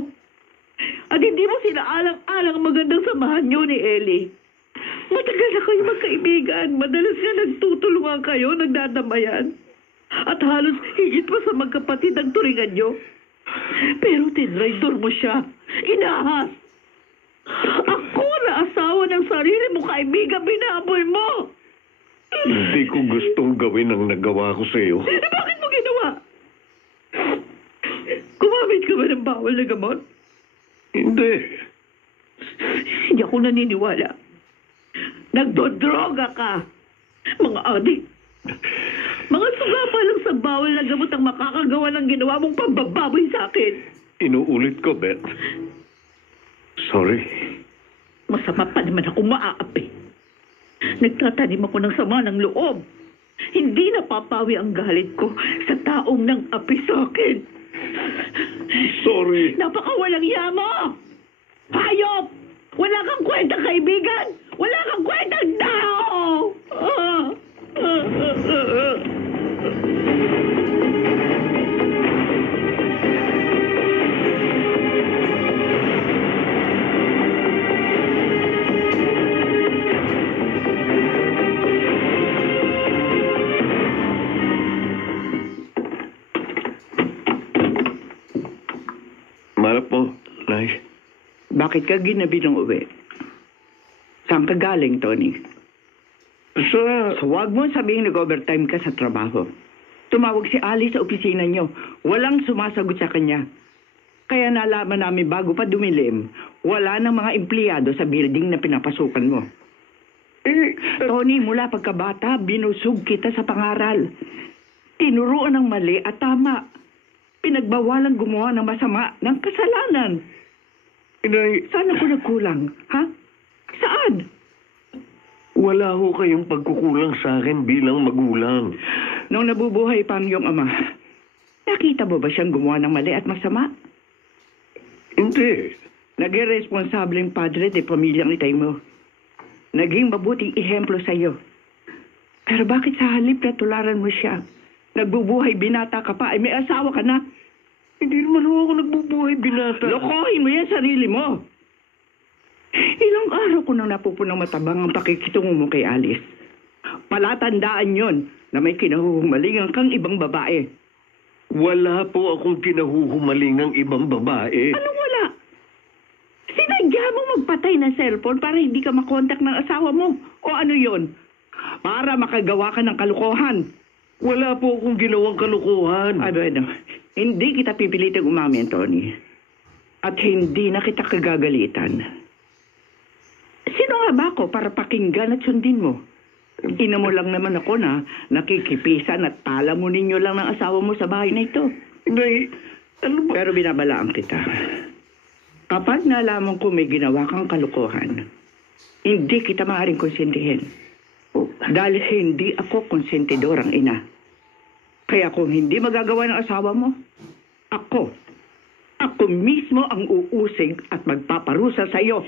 At hindi mo sinaalang-alang magandang samahan niyo ni Ellie? Matagal na kayo magkaibigan. Madalas nga nagtutulungan kayo, nagdadamayan. At halos higit pa sa magkapatid ang turingan niyo. Pero tinraidor mo siya. Inahas. Ako na asawa ng sarili mo, kaibigan, binaboy mo. Hindi ko gustong gawin ang nagawa ko sa iyo. Bakit mo ginawa? Gumamit ka ba ng bawal na gamot? Hindi. Hindi ako naniniwala. Nagdodroga ka. Mga adik. Mga suga pa lang sa bawal na gamot ang makakagawa ng ginawa mong pambababoy sa akin. Inuulit ko, Beth. Sorry. Masama pa naman ako maaapi. Nagtatanim ako ng sama ng loob. Hindi napapawi ang galit ko sa taong nang api sa akin. Sorry. Napakawalang yamo! Hayop! Wala kang kwentang kaibigan! Wala kang kwentang tao! Malap mo, Nay. Bakit ka ginabi ng uwi? Saan ka galing, Tony? So, huwag mo sabihin nag-overtime ka sa trabaho. Tumawag si Alice sa opisina niyo. Walang sumasagot sa kanya. Kaya nalaman namin bago pa dumilim, wala nang mga empleyado sa building na pinapasukan mo. Tony, mula pagkabata, binusog kita sa pangaral. Tinuruan ng mali at tama. Pinagbawalang gumawa ng masama ng kasalanan. Inay, Saan ako nagkulang, ha? Saan? wala ho kayong pagkukulang sa akin bilang magulang. Nung nabubuhay pa ang iyong ama, nakita mo ba siyang gumawa ng mali at masama? Hindi. Naging responsableng padre de pamilyang itay mo. Naging mabuting ehemplo sa iyo. Pero bakit sa halip na tularan mo siya? Nagbubuhay binata ka pa, ay may asawa ka na. Hindi naman ho ako nagbubuhay binata. Lokohin mo yan sarili mo. Ilang araw ko nang napupunang matabang ang pakikitungo mo kay Alice. Palatandaan yon na may kinahuhumalingan kang ibang babae. Wala po akong kinahuhumalingang ibang babae. Anong wala? Sinadya mo magpatay ng cellphone para hindi ka makontak ng asawa mo. O ano yon? Para makagawa ka ng kalukuhan. Wala po akong ginawang kalukuhan. Ay, bueno, hindi kita pipilitang umamin, Tony. At hindi na kita kagagalitan. Sino nga ba ako para pakinggan at sundin mo? Ina mo lang naman ako na nakikipisan at palamunin nyo lang ng asawa mo sa bahay na ito. Nay, ano ba? Pero binabalaan kita. Kapag nalaman ko may ginawa kang kalukuhan, hindi kita maaaring konsentihin. Dahil hindi ako konsentidorang ina. Kaya kung hindi magagawa ng asawa mo, ako mismo ang uusig at magpaparusa sa iyo.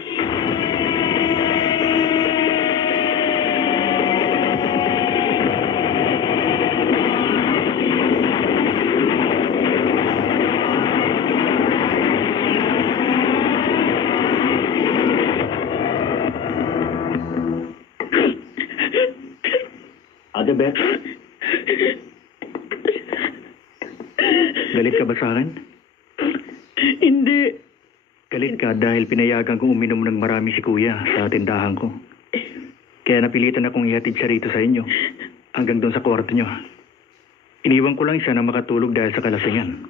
Ate Beth? Galit ka ba sa akin? Hindi. Galit ka dahil pinayagan kong uminom ng marami si Kuya sa tindahan ko. Kaya napilitan akong ihatid siya rito sa inyo. Hanggang doon sa kwarto niyo. Iniwan ko lang siya na makatulog dahil sa kalasingan.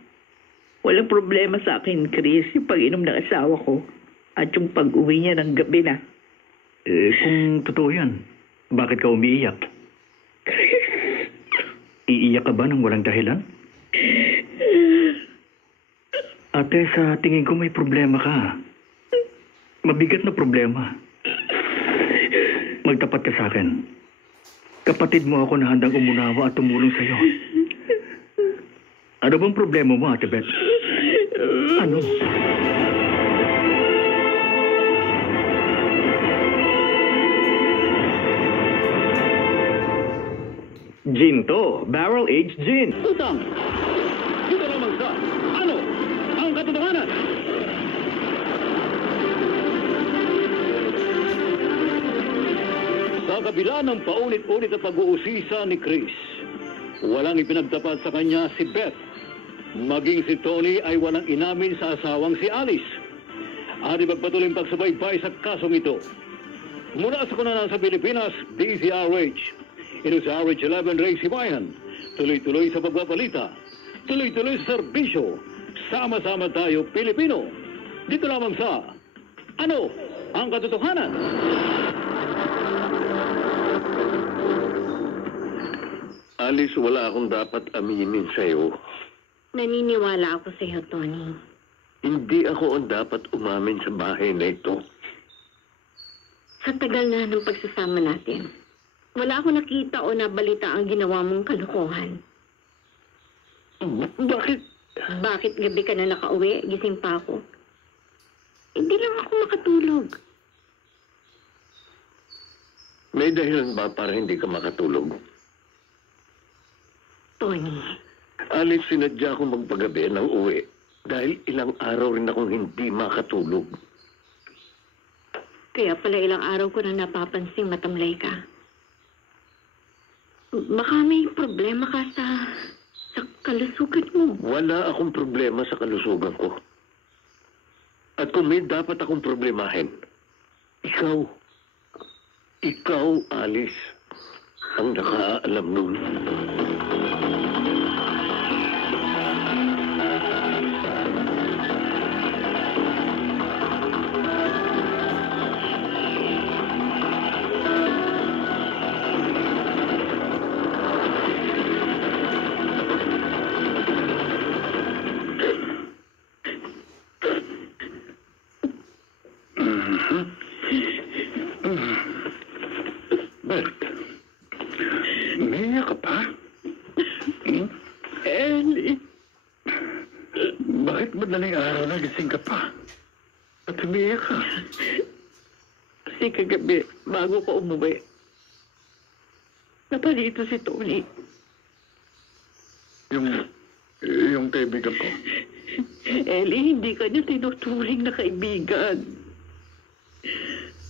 Walang problema sa akin, Chris, yung pag-inom ng asawa ko at yung pag-uwi niya ng gabi na. Kung totoo yan, bakit ka umiiyak? Iiyak ka ba ng walang dahilan? Ate, sa tingin ko may problema ka. Mabigat na problema. Magtapat ka sa akin. Kapatid mo ako na handang umunawa at tumulong sa'yo. Ano bang problema mo, Ate Beth? Ano? Gin to, barrel-aged gin. Utang! Dito lamang sa ano ang katotohanan? Sa kabila ng paulit-ulit na pag-uusisa ni Chris, walang ipinagtapat sa kanya si Beth. Maging si Tony ay walang inamin sa asawang si Alice. At ipagpatuloy ang pagsubaybay sa kasong ito. Mula sa kunanan sa Pilipinas, DZRH. Ito sa RH11 Ray Sibayan. Tuloy-tuloy sa pagbabalita. Tuloy-tuloy sa serbisyo. Sama-sama tayo, Pilipino. Dito lamang sa Ano ang Katotohanan? Alice, wala akong dapat aminin sa'yo. Naniniwala ako sa'yo, Tony. Hindi ako ang dapat umamin sa bahay na ito. Sa tagal na ng pagsasama natin, wala ako nakita o nabalita ang ginawa mong kalokohan. Bakit? Bakit gabi ka na nakauwi? Gising pa ako. Hindi lang ako makatulog. May dahilan ba para hindi ka makatulog? Tony. Alice, sinadya akong magpagabi ng uwi dahil ilang araw rin akong hindi makatulog. Kaya pala ilang araw ko na napapansing matamlay ka. Baka may problema ka sa kalusugan mo. Wala akong problema sa kalusugan ko. At kung may dapat akong problemahin, ikaw, Alice, ang nakaalam nun. Bert, umiiyak ka pa? Ellie. Bakit madaling araw na gising ka pa? At umiiyak ka? Kasi kagabi, bago ko umuwi, napalito si Tony. Yung kaibigan ko. Ellie, hindi ka niya tinuturing na kaibigan.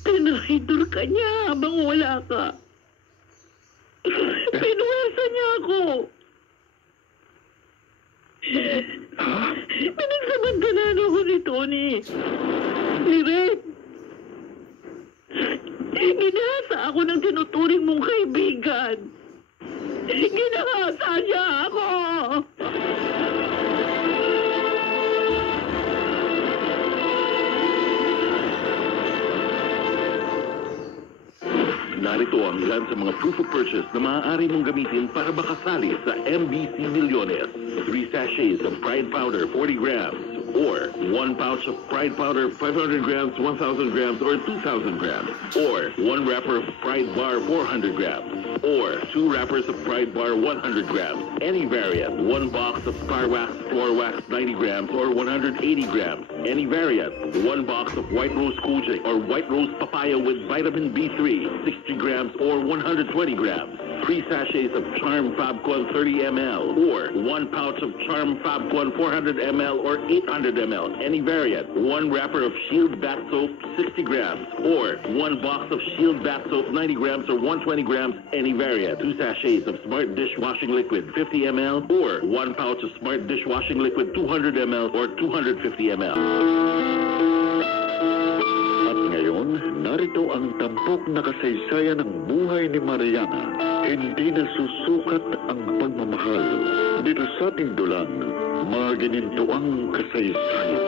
Tinahidor ka niya habang wala ka. Pinuwasa niya ako. Pinagsamantalahan ako ni Tony. Ni Red. Ginahasa ako ng tinuturing mong kaibigan. Ginahasa niya ako. Narito ang ilan sa mga proof of purchase na maaari mong gamitin para makasali sa MBC Millionaires. 3 sachets of Pride Powder 40 grams or 1 pouch of Pride Powder 500 grams, 1,000 grams, or 2,000 grams. Or 1 wrapper of Pride Bar 400 grams. Or 2 wrappers of Pride Bar 100 grams. Any variant. 1 box of Star Wax Floor Wax 90 grams or 180 grams. Any variant. 1 box of White Rose Kujik or White Rose Papaya with vitamin B3 60 grams or 120 grams. 3 sachets of Charm Fabcon 30 ml, or 1 pouch of Charm Fabcon 400 ml or 800 ml, any variant. 1 wrapper of Shield Bath Soap, 60 grams, or 1 box of Shield Bath Soap, 90 grams or 120 grams, any variant. 2 sachets of Smart Dishwashing Liquid, 50 ml, or 1 pouch of Smart Dishwashing Liquid, 200 ml or 250 ml. At ngayon, narito ang tampok na kasaysayan ng buhay ni Mariana. Hindi na susukat ang pagmamahal. Dito sa ating dulang, mga ginintuang kasaysayan.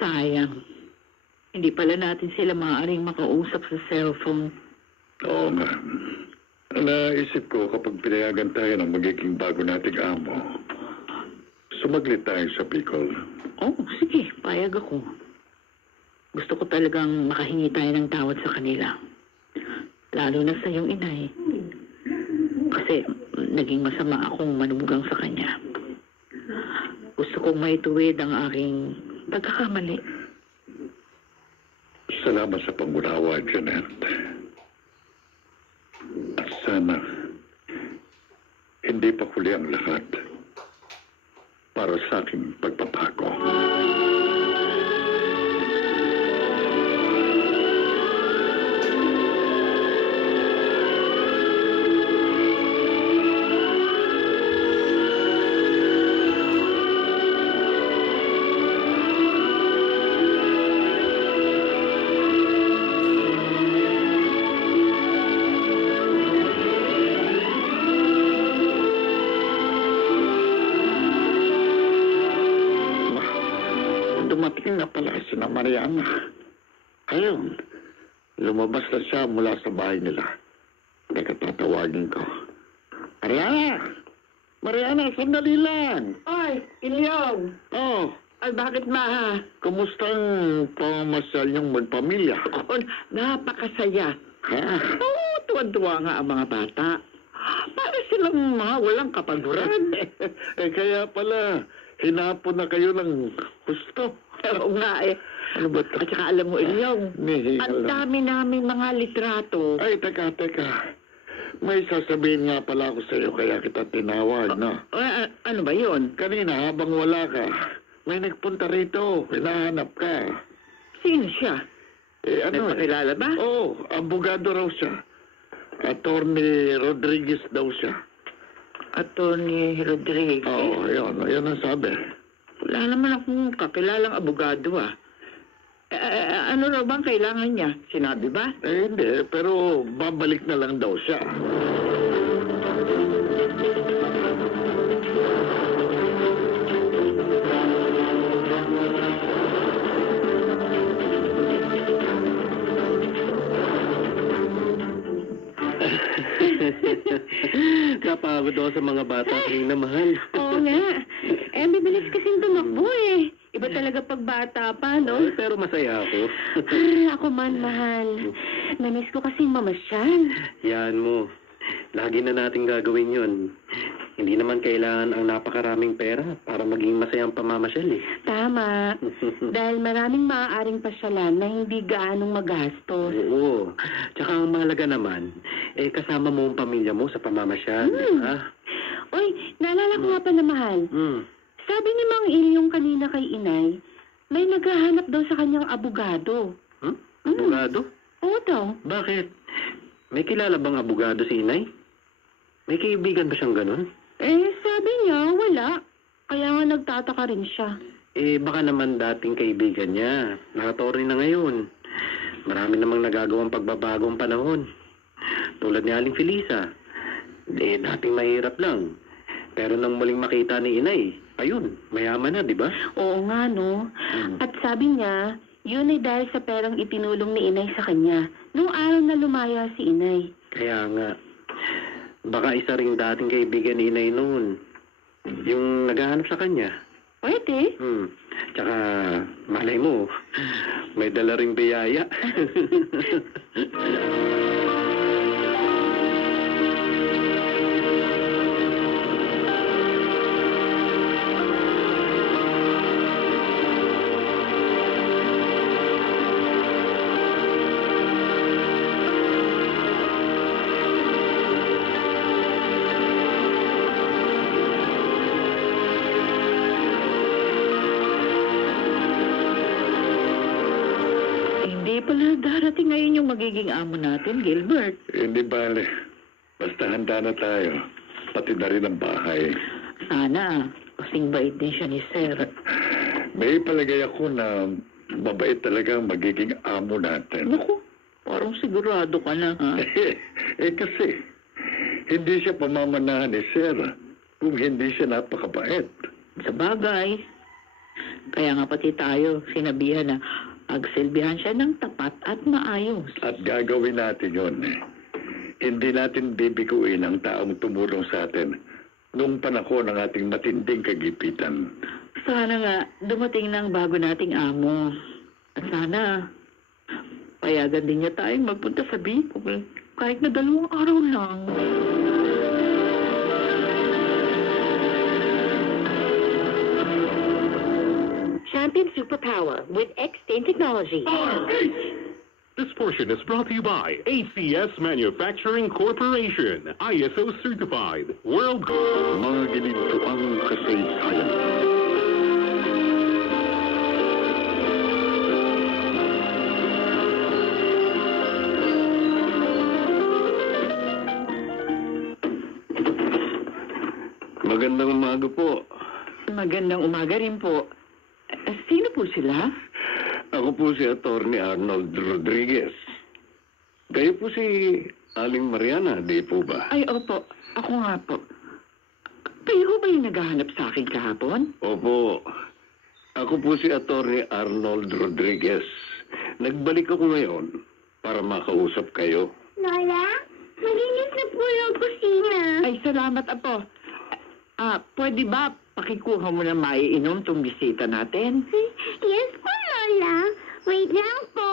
Sayang. Hindi pala natin sila maaaring makausap sa cellphone. Oo nga. Naisip ko kapag pinayagan tayo ng magiging bago nating amo, sumaglit tayo sa Bicol. Oh, sige. Payag ako. Gusto ko talagang makahingi tayo ng tawad sa kanila. Lalo na sa iyong inay. Kasi naging masama akong manugang sa kanya. Gusto kong maituwid ang aking pagkakamali. Salamat sa pangunawa, Janet. At sana, hindi pa huli ang lahat para sa aking pagpapago. Dumating na pala si na Mariana. Ayun, lumabas na siya mula sa bahay nila. Teka, tatawagin ko. Mariana! Mariana, sandali lang! Ay, Ilyong! Oh, Ay, bakit ma? kumusta ang pamamasyal niyong magpamilya? Oh, napakasaya. Ha? Oo, tuwan-tuwa nga ang mga bata. Para silang mga walang kapaguran. Kaya pala, hinapon na kayo ng gusto. Oo nga eh. Ano ba ito? At saka alam mo, Ilyong, Nihingal ang lang. dami naming mga litrato. Ay, teka. May sasabihin nga pala ako sa iyo kaya kita tinawag, no? Ano ba yun? Kanina, habang wala ka, may nagpunta rito. Hinahanap ka. Sino siya? Ano? Nagpakilala ba? Oo, abogado raw siya. Attorney Rodriguez daw siya. Attorney Rodriguez. Oo, yun ang sabi. Wala naman akong kakilalang abogado ah. Ano raw bang kailangan niya? Sinabi ba? Hindi, pero babalik na lang daw siya. Napagod ako sa mga bata king na mahal. Oo nga. Eh, bibilis kasing tumakbo eh. Iba talaga pag bata pa, no? Pero masaya ako. Ako man, mahal. Namiss ko kasing mamasyal. Yan mo. Lagi na natin gagawin yun. Hindi naman kailangan ang napakaraming pera para maging masayang pamamasyal eh. Tama. Dahil maraming maaaring pasyalan na hindi gaanong magastos. Oo. Tsaka ang mahalaga naman, kasama mo ang pamilya mo sa pamamasyal, di ba? Uy, naalala ko nga pala, mahal. Sabi ni Mang Ilyong kanina kay Inay, may naghahanap daw sa kanyang abogado. Abogado? Oo daw. Bakit? May kilala bang abogado si Inay? May kaibigan ba siyang ganun? Sabi niya, wala. Kaya nga nagtataka rin siya. Baka naman dating kaibigan niya. Nakatorny na ngayon. Marami namang nagagawang pagbabagong panahon. Tulad ni Aling Felisa. Dating mahirap lang. Pero nang muling makita ni Inay, ayun, mayaman na, di ba? Oo nga, no? At sabi niya, yun ay dahil sa perang itinulong ni Inay sa kanya nung araw na lumaya si Inay. Kaya nga, baka isa ring dating kaibigan ni Inay noon. Yung naghahanap sa kanya. Pwede. Tsaka, malay mo, may dala ring biyaya. Darating ngayon yung magiging amo natin, Gilbert. Hindi bale. Basta handa na tayo. Pati na rin ang bahay. Sana, kasing bait din siya ni Sir. May palagay ako na mabait talaga ang magiging amo natin. Naku, parang sigurado ka na, ha? Kasi, hindi siya pamamanahan ni Sir kung hindi siya napakabait. Sa bagay. Kaya nga pati tayo, sinabihan na agsilbihan siya ng tapat at maayos. At gagawin natin yun. Hindi natin bibiguin ang taong tumulong sa atin nung panahon ng ating matinding kagipitan. Sana nga, dumating ng bago nating amo. At sana, payagan din niya tayong magpunta sa Bicol. Kahit na 2 araw lang. Champion Superpower with X10 technology. This portion is brought to you by ACS Manufacturing Corporation, ISO certified, world. Mga ginintuang kasaysayan. Magandang umaga po. Magandang umaga rin po. Sino po sila? Ako po si Atty. Arnold Rodriguez. Kayo po si Aling Mariana, di po ba? Ay, opo. Ako nga po. Kayo ba yung naghahanap sa akin kahapon? Opo. Ako po si Atty. Arnold Rodriguez. Nagbalik ako ngayon para makausap kayo. Lola, malinis na po yung kusina. Ay, salamat, Apo. Pwede ba pakikuha mo na maiinom tong bisita natin? Yes po, Lola. Wait lang po.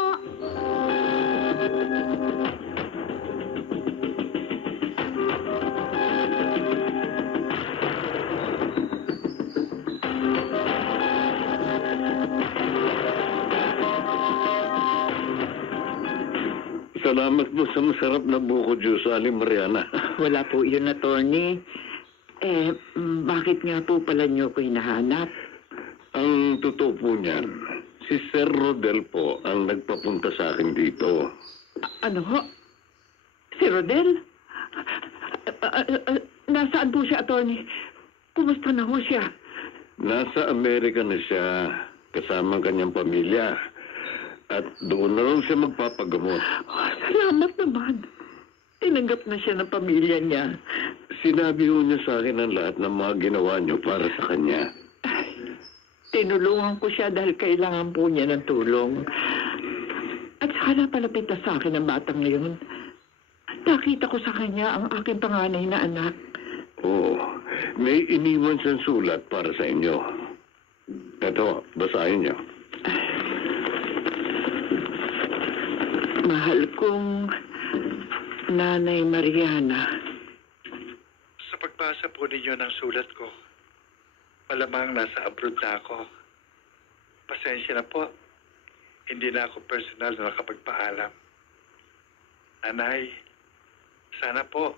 Salamat po sa masarap na buko juice, Aling Mariana. Wala po yun, attorney. Bakit nga po pala niyo ko hinahanap? Ang totoo po niyan, si Sir Rodel po ang nagpapunta sa akin dito. Ano ho? Si Rodel? Nasaan po siya, attorney? Kumusta na ho siya? Nasa Amerika na siya, kasama ang kanyang pamilya. At doon na rin siya magpapagamot. Salamat naman. Tinanggap na siya ng pamilya niya. Sinabi ho niya sa akin ang lahat ng mga ginawa niyo para sa kanya. Tinulungan ko siya dahil kailangan po niya ng tulong. At saka napalapit na sa akin ang batang ngayon. Nakita ko sa kanya ang aking panganay na anak. Oo, may iniwan siyang sulat para sa inyo. Ito, basahin niyo. Mahal kong Nanay Mariana. Sa pagbasa po ninyo ng sulat ko, malamang nasa abroad na ako. Pasensya na po. Hindi na ako personal na nakapagpaalam. Nanay, sana po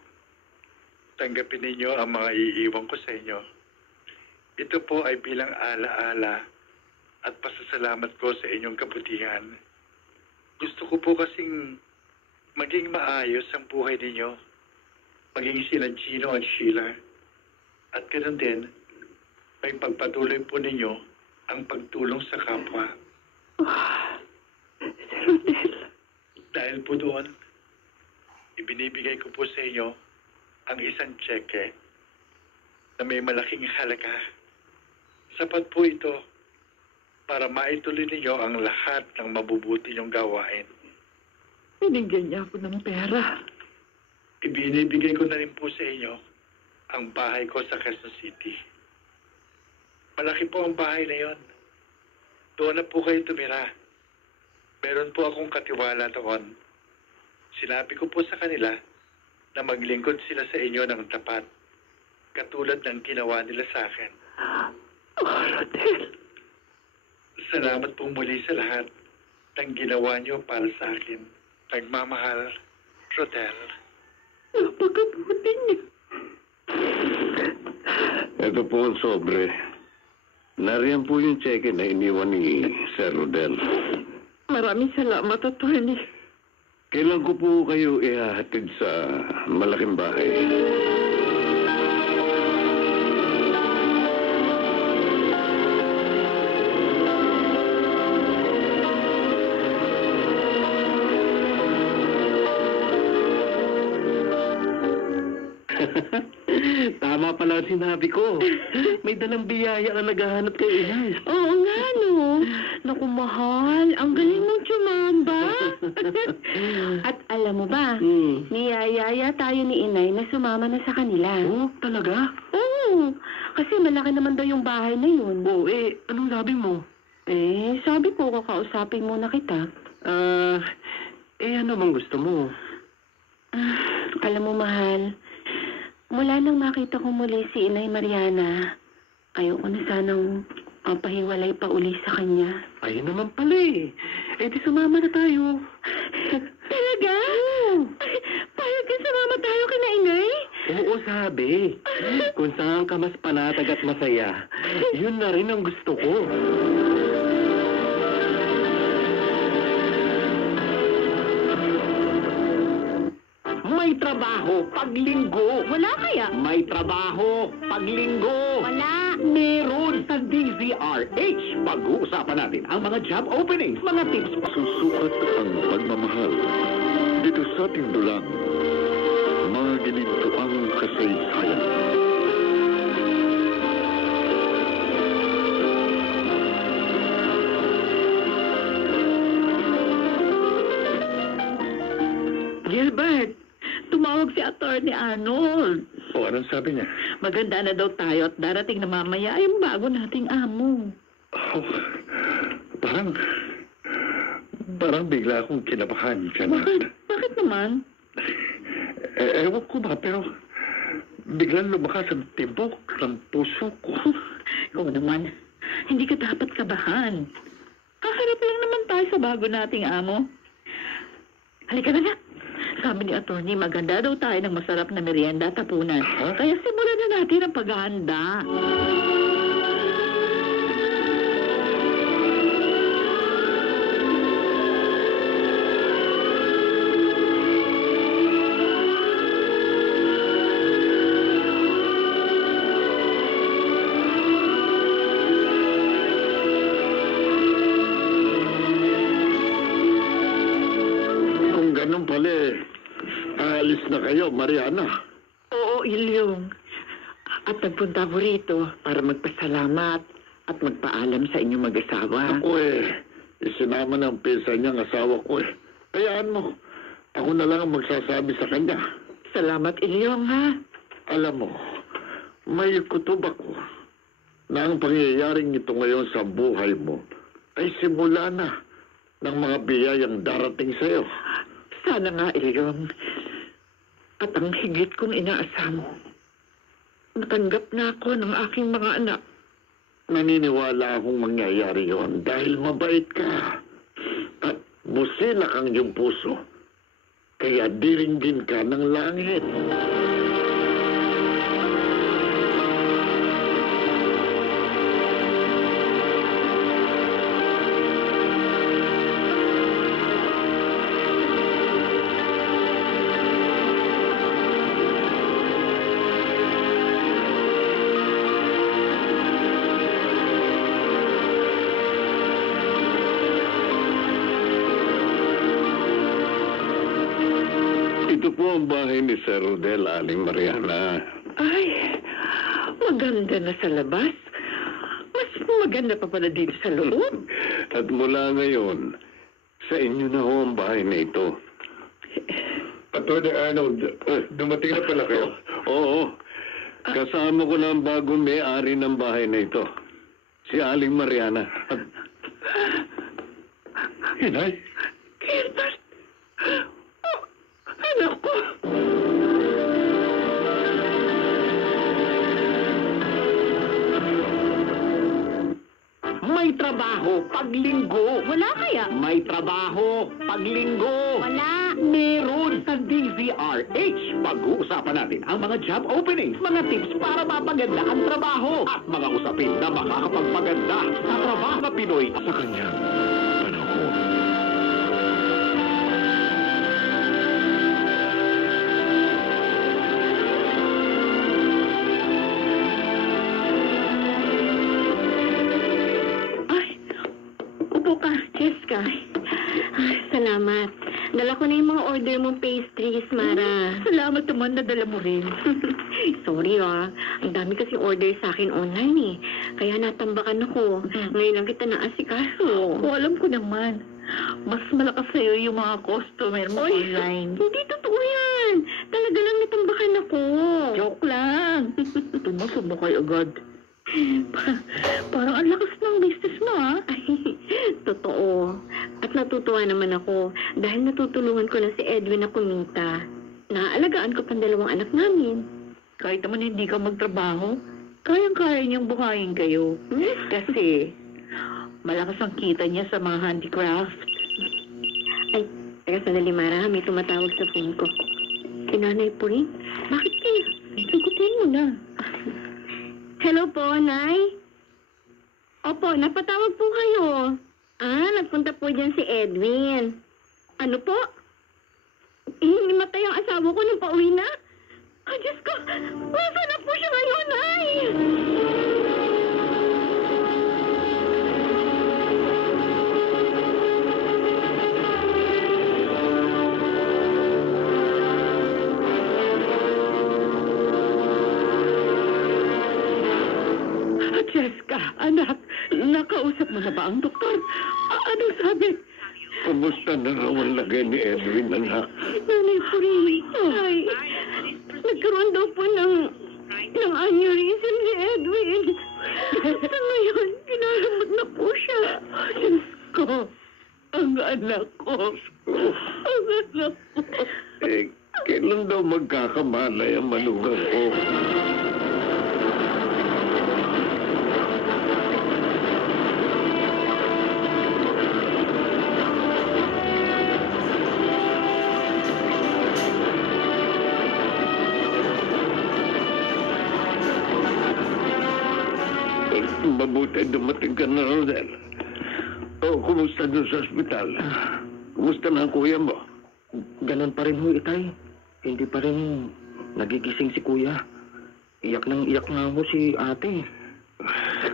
tanggapin ninyo ang mga iiwan ko sa inyo. Ito po ay bilang alaala at pasasalamat ko sa inyong kabutihan. Gusto ko po kasing maging maayos ang buhay ninyo. Maging sila Gino at Sheila. At ganoon din, may pagpatuloy po ninyo ang pagtulong sa kapwa. Si Rodel. Dahil po doon, ibinibigay ko po sa inyo ang isang tseke na may malaking halaga. Sapat po ito para maituloy ninyo ang lahat ng mabubuti niyong gawain. Binigyan niya ako ng pera. Ibinibigay ko na rin po sa inyo ang bahay ko sa Quezon City. Malaki po ang bahay na yon. Doon na po kayo tumira. Meron po akong katiwala doon. Sinabi ko po sa kanila na maglingkod sila sa inyo ng tapat, katulad ng ginawa nila sa akin. Rodel. Salamat po muli sa lahat ng ginawa niyo para sa akin. Nagmamahal, Rodel. Napakabuti niya. Ito po ang sobre. Nariyan po yung cheque na iniwan ni Sir Rodel. Maraming salamat, attorney. Kailan ko po kayo ihahatid sa malaking bahay? Tama pala ang sinabi ko. May dalang biyaya ang naghahanap kay Inay. Oo nga, no? Naku, mahal. Ang galing mong tsumamba. At alam mo ba, niyayaya tayo ni Inay na sumama na sa kanila. Oh, talaga? Oo. Kasi malaki naman daw yung bahay na yun. Oo, anong sabi mo? Sabi ko, kakausapin muna kita. Ano bang gusto mo? Alam mo, mahal, mula nang makita ko muli si Inay Mariana, ayoko na sanang pahiwalay pa uli sa kanya. Ayun naman pala di sumama na tayo. Talaga? Payag ka sumama tayo kina Inay? Oo, sabi. Kung saan ka mas panatag at masaya, yun na rin ang gusto ko. May trabaho pag linggo. Wala kaya? May trabaho pag linggo. Wala. Meron sa DZRH. Pag-uusapan natin ang mga job openings, mga tips. Susukat ang pagmamahal dito sa ating dulang. Mga ginintuang kasaysayan. Gilbert, tumawag si Attorney Arnold. O, anong sabi niya? Maganda na daw tayo at darating na mamaya ay yung bago nating amo. Oh, parang bigla akong kinabahan. Bakit? Bakit naman? Ewan ko ba, pero biglang lumakas ang tibok ng puso ko. Ikaw naman, hindi ka dapat kabahan. Kaharap lang naman tayo sa bago nating amo. Halika na. Sabi ni Attorney, maganda daw tayo ng masarap na merienda at tapunan. Kaya simulan na natin ang paghahanda. Kung ganun pala, aalis na kayo, Mariana. Oo, Ilyong. At nagpunta ko rito para magpasalamat at magpaalam sa inyong mag-asawa. Ako isinama ng pisa niyang asawa ko Hayaan mo, ako na lang ang magsasabi sa kanya. Salamat, Ilyong, ha? Alam mo, may kutob ako na ang pangyayaring ito ngayon sa buhay mo ay simula na ng mga biyayang darating sa'yo. Sana nga, Ilyong. At ang higit kong inaasam, natanggap na ako ng aking mga anak. Naniniwala akong mangyayari yon dahil mabait ka at busilak ang iyong puso. Kaya diringgin ka ng langit. Ito po ang bahay ni Sir Rodel, Aling Mariana. Ay, maganda na sa labas. Mas maganda pa pala dito sa loob. At mula ngayon, sa inyo na ho ang bahay na ito. Atty. Arnold, dumating na pala kayo. Oo. Kasama ko na ang bagong may-ari ng bahay na ito. Si Aling Mariana. Inay? Gilbert! Anak ko! May trabaho pag linggo. Wala kaya? May trabaho pag linggo. Wala. Meron sa DZRH. Pag-uusapan natin ang mga job openings, mga tips para mapaganda ang trabaho at mga usapin na makakapagpaganda sa trabaho na Pinoy. Sa kanyang panahon, Dala ko na yung mga order mong pastries, Mara. Salamat naman na dala mo rin. Sorry ang dami kasi order sa akin online eh. Kaya natambakan ako. Ngayon lang kita naasikaso. Alam ko naman. Mas malakas sa'yo yung mga customer mo online. Hindi totoo yan. Talaga lang natambakan ako. Joke lang. Tumasubukay agad. Parang ang lakas ng business mo, ha? Ay, totoo. At natutuwa naman ako dahil natutulungan ko na si Edwin na kumita. Naaalagaan ko pang 2 anak namin. Kahit naman hindi ka magtrabaho, kayang-kaya niyang buhayin kayo. Kasi, malakas ang kita niya sa mga handicraft. Ay, teka sandali, Mara. May tumatawag sa phone ko. Si Nanay po rin. Bakit kayo? Sagutin mo na. Hello po, Nay? Opo, napatawag po kayo. Nagpunta po dyan si Edwin. Ano po? Hinimatay ang asawa ko nung pauwi na? Diyos ko, wasa na po siya ngayon, Nay! Jessica, anak, nakausap mo na ba ang doktor? Ano sabi? Kumusta na raw ang lagay ni Edwin, anak? Nanay po rin. Ay, nagkaroon daw po ng aneurysm si Edwin. Sa ngayon, kinalabot na po siya. Diyos ko, ang anak ko. Ang anak ko. Kailan daw magkakamalay ang manugang ko? Mabuti dumating ka na, Rodel. Kumusta doon sa ospital? Kumusta na ang kuya mo? Ganon pa rin ho, Itay. Hindi pa rin nagigising si Kuya. Iyak na ho si ate.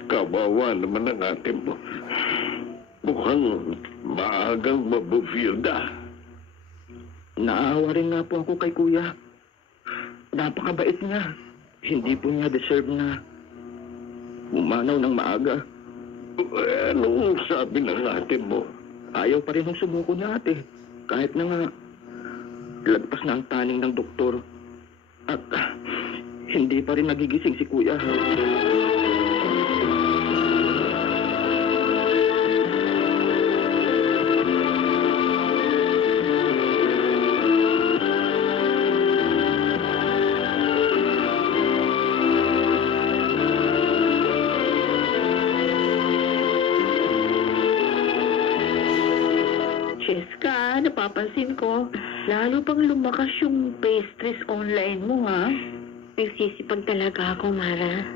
Kawawa naman ang ate mo. Mukhang maagang mabufilda. Naawa rin nga po ako kay Kuya. Napakabait niya. Hindi po niya deserve na umanaw ng maaga. Anong sabi ng ate mo? Ayaw pa rin ng sumuko ni ate. Kahit na nga, lagpas na ang taning ng doktor. At hindi pa rin nagigising si Kuya. Jessica, napapansin ko, lalo pang lumakas yung pastries online mo, ha? Nagsisipag talaga ako, Mara.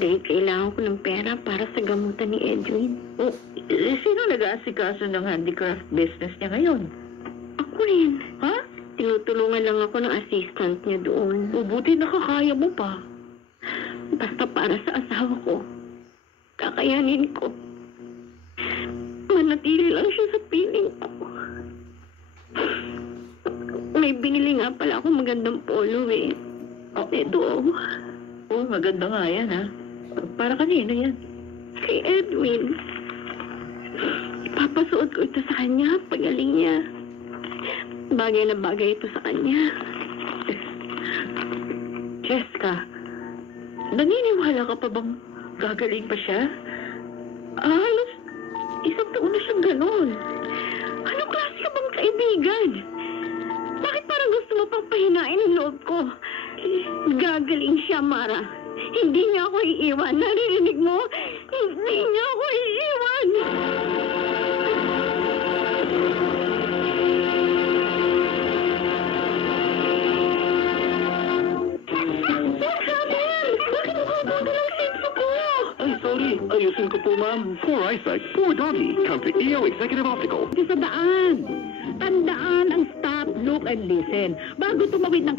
Dahil kailangan ko ng pera para sa gamutan ni Edwin. Sino nag-aasikaso ng handicraft business niya ngayon? Ako rin. Ha? Tinutulungan lang ako ng assistant niya doon. Buti nakakaya mo pa. Basta para sa asawa ko. Kakayanin ko. Manatili lang siya sa piling ko. May binili nga pala ako magandang polo eh. Ito. Maganda nga yan, ha? Para kanino yan? Kay Edwin. Ipapasuot ko ito sa kanya pagaling niya. Bagay na bagay ito sa kanya. Jessica, naniniwala ka pa bang gagaling pa siya? Halos 1 taon na siyang ganon. Anong klase ka bang kaibigan? Bakit parang gusto mo pang pahinain ang loob ko? Gagaling siya, Mara. Hindi niya ako iiwan. Naririnig mo? Hindi niya ako iiwan. Ayusin ko po, ma'am. Poor eyesight, poor doggy. Come to EO Executive Optical. Sa daan. Tandaan ang stop, look, and listen. Bago tumawid ng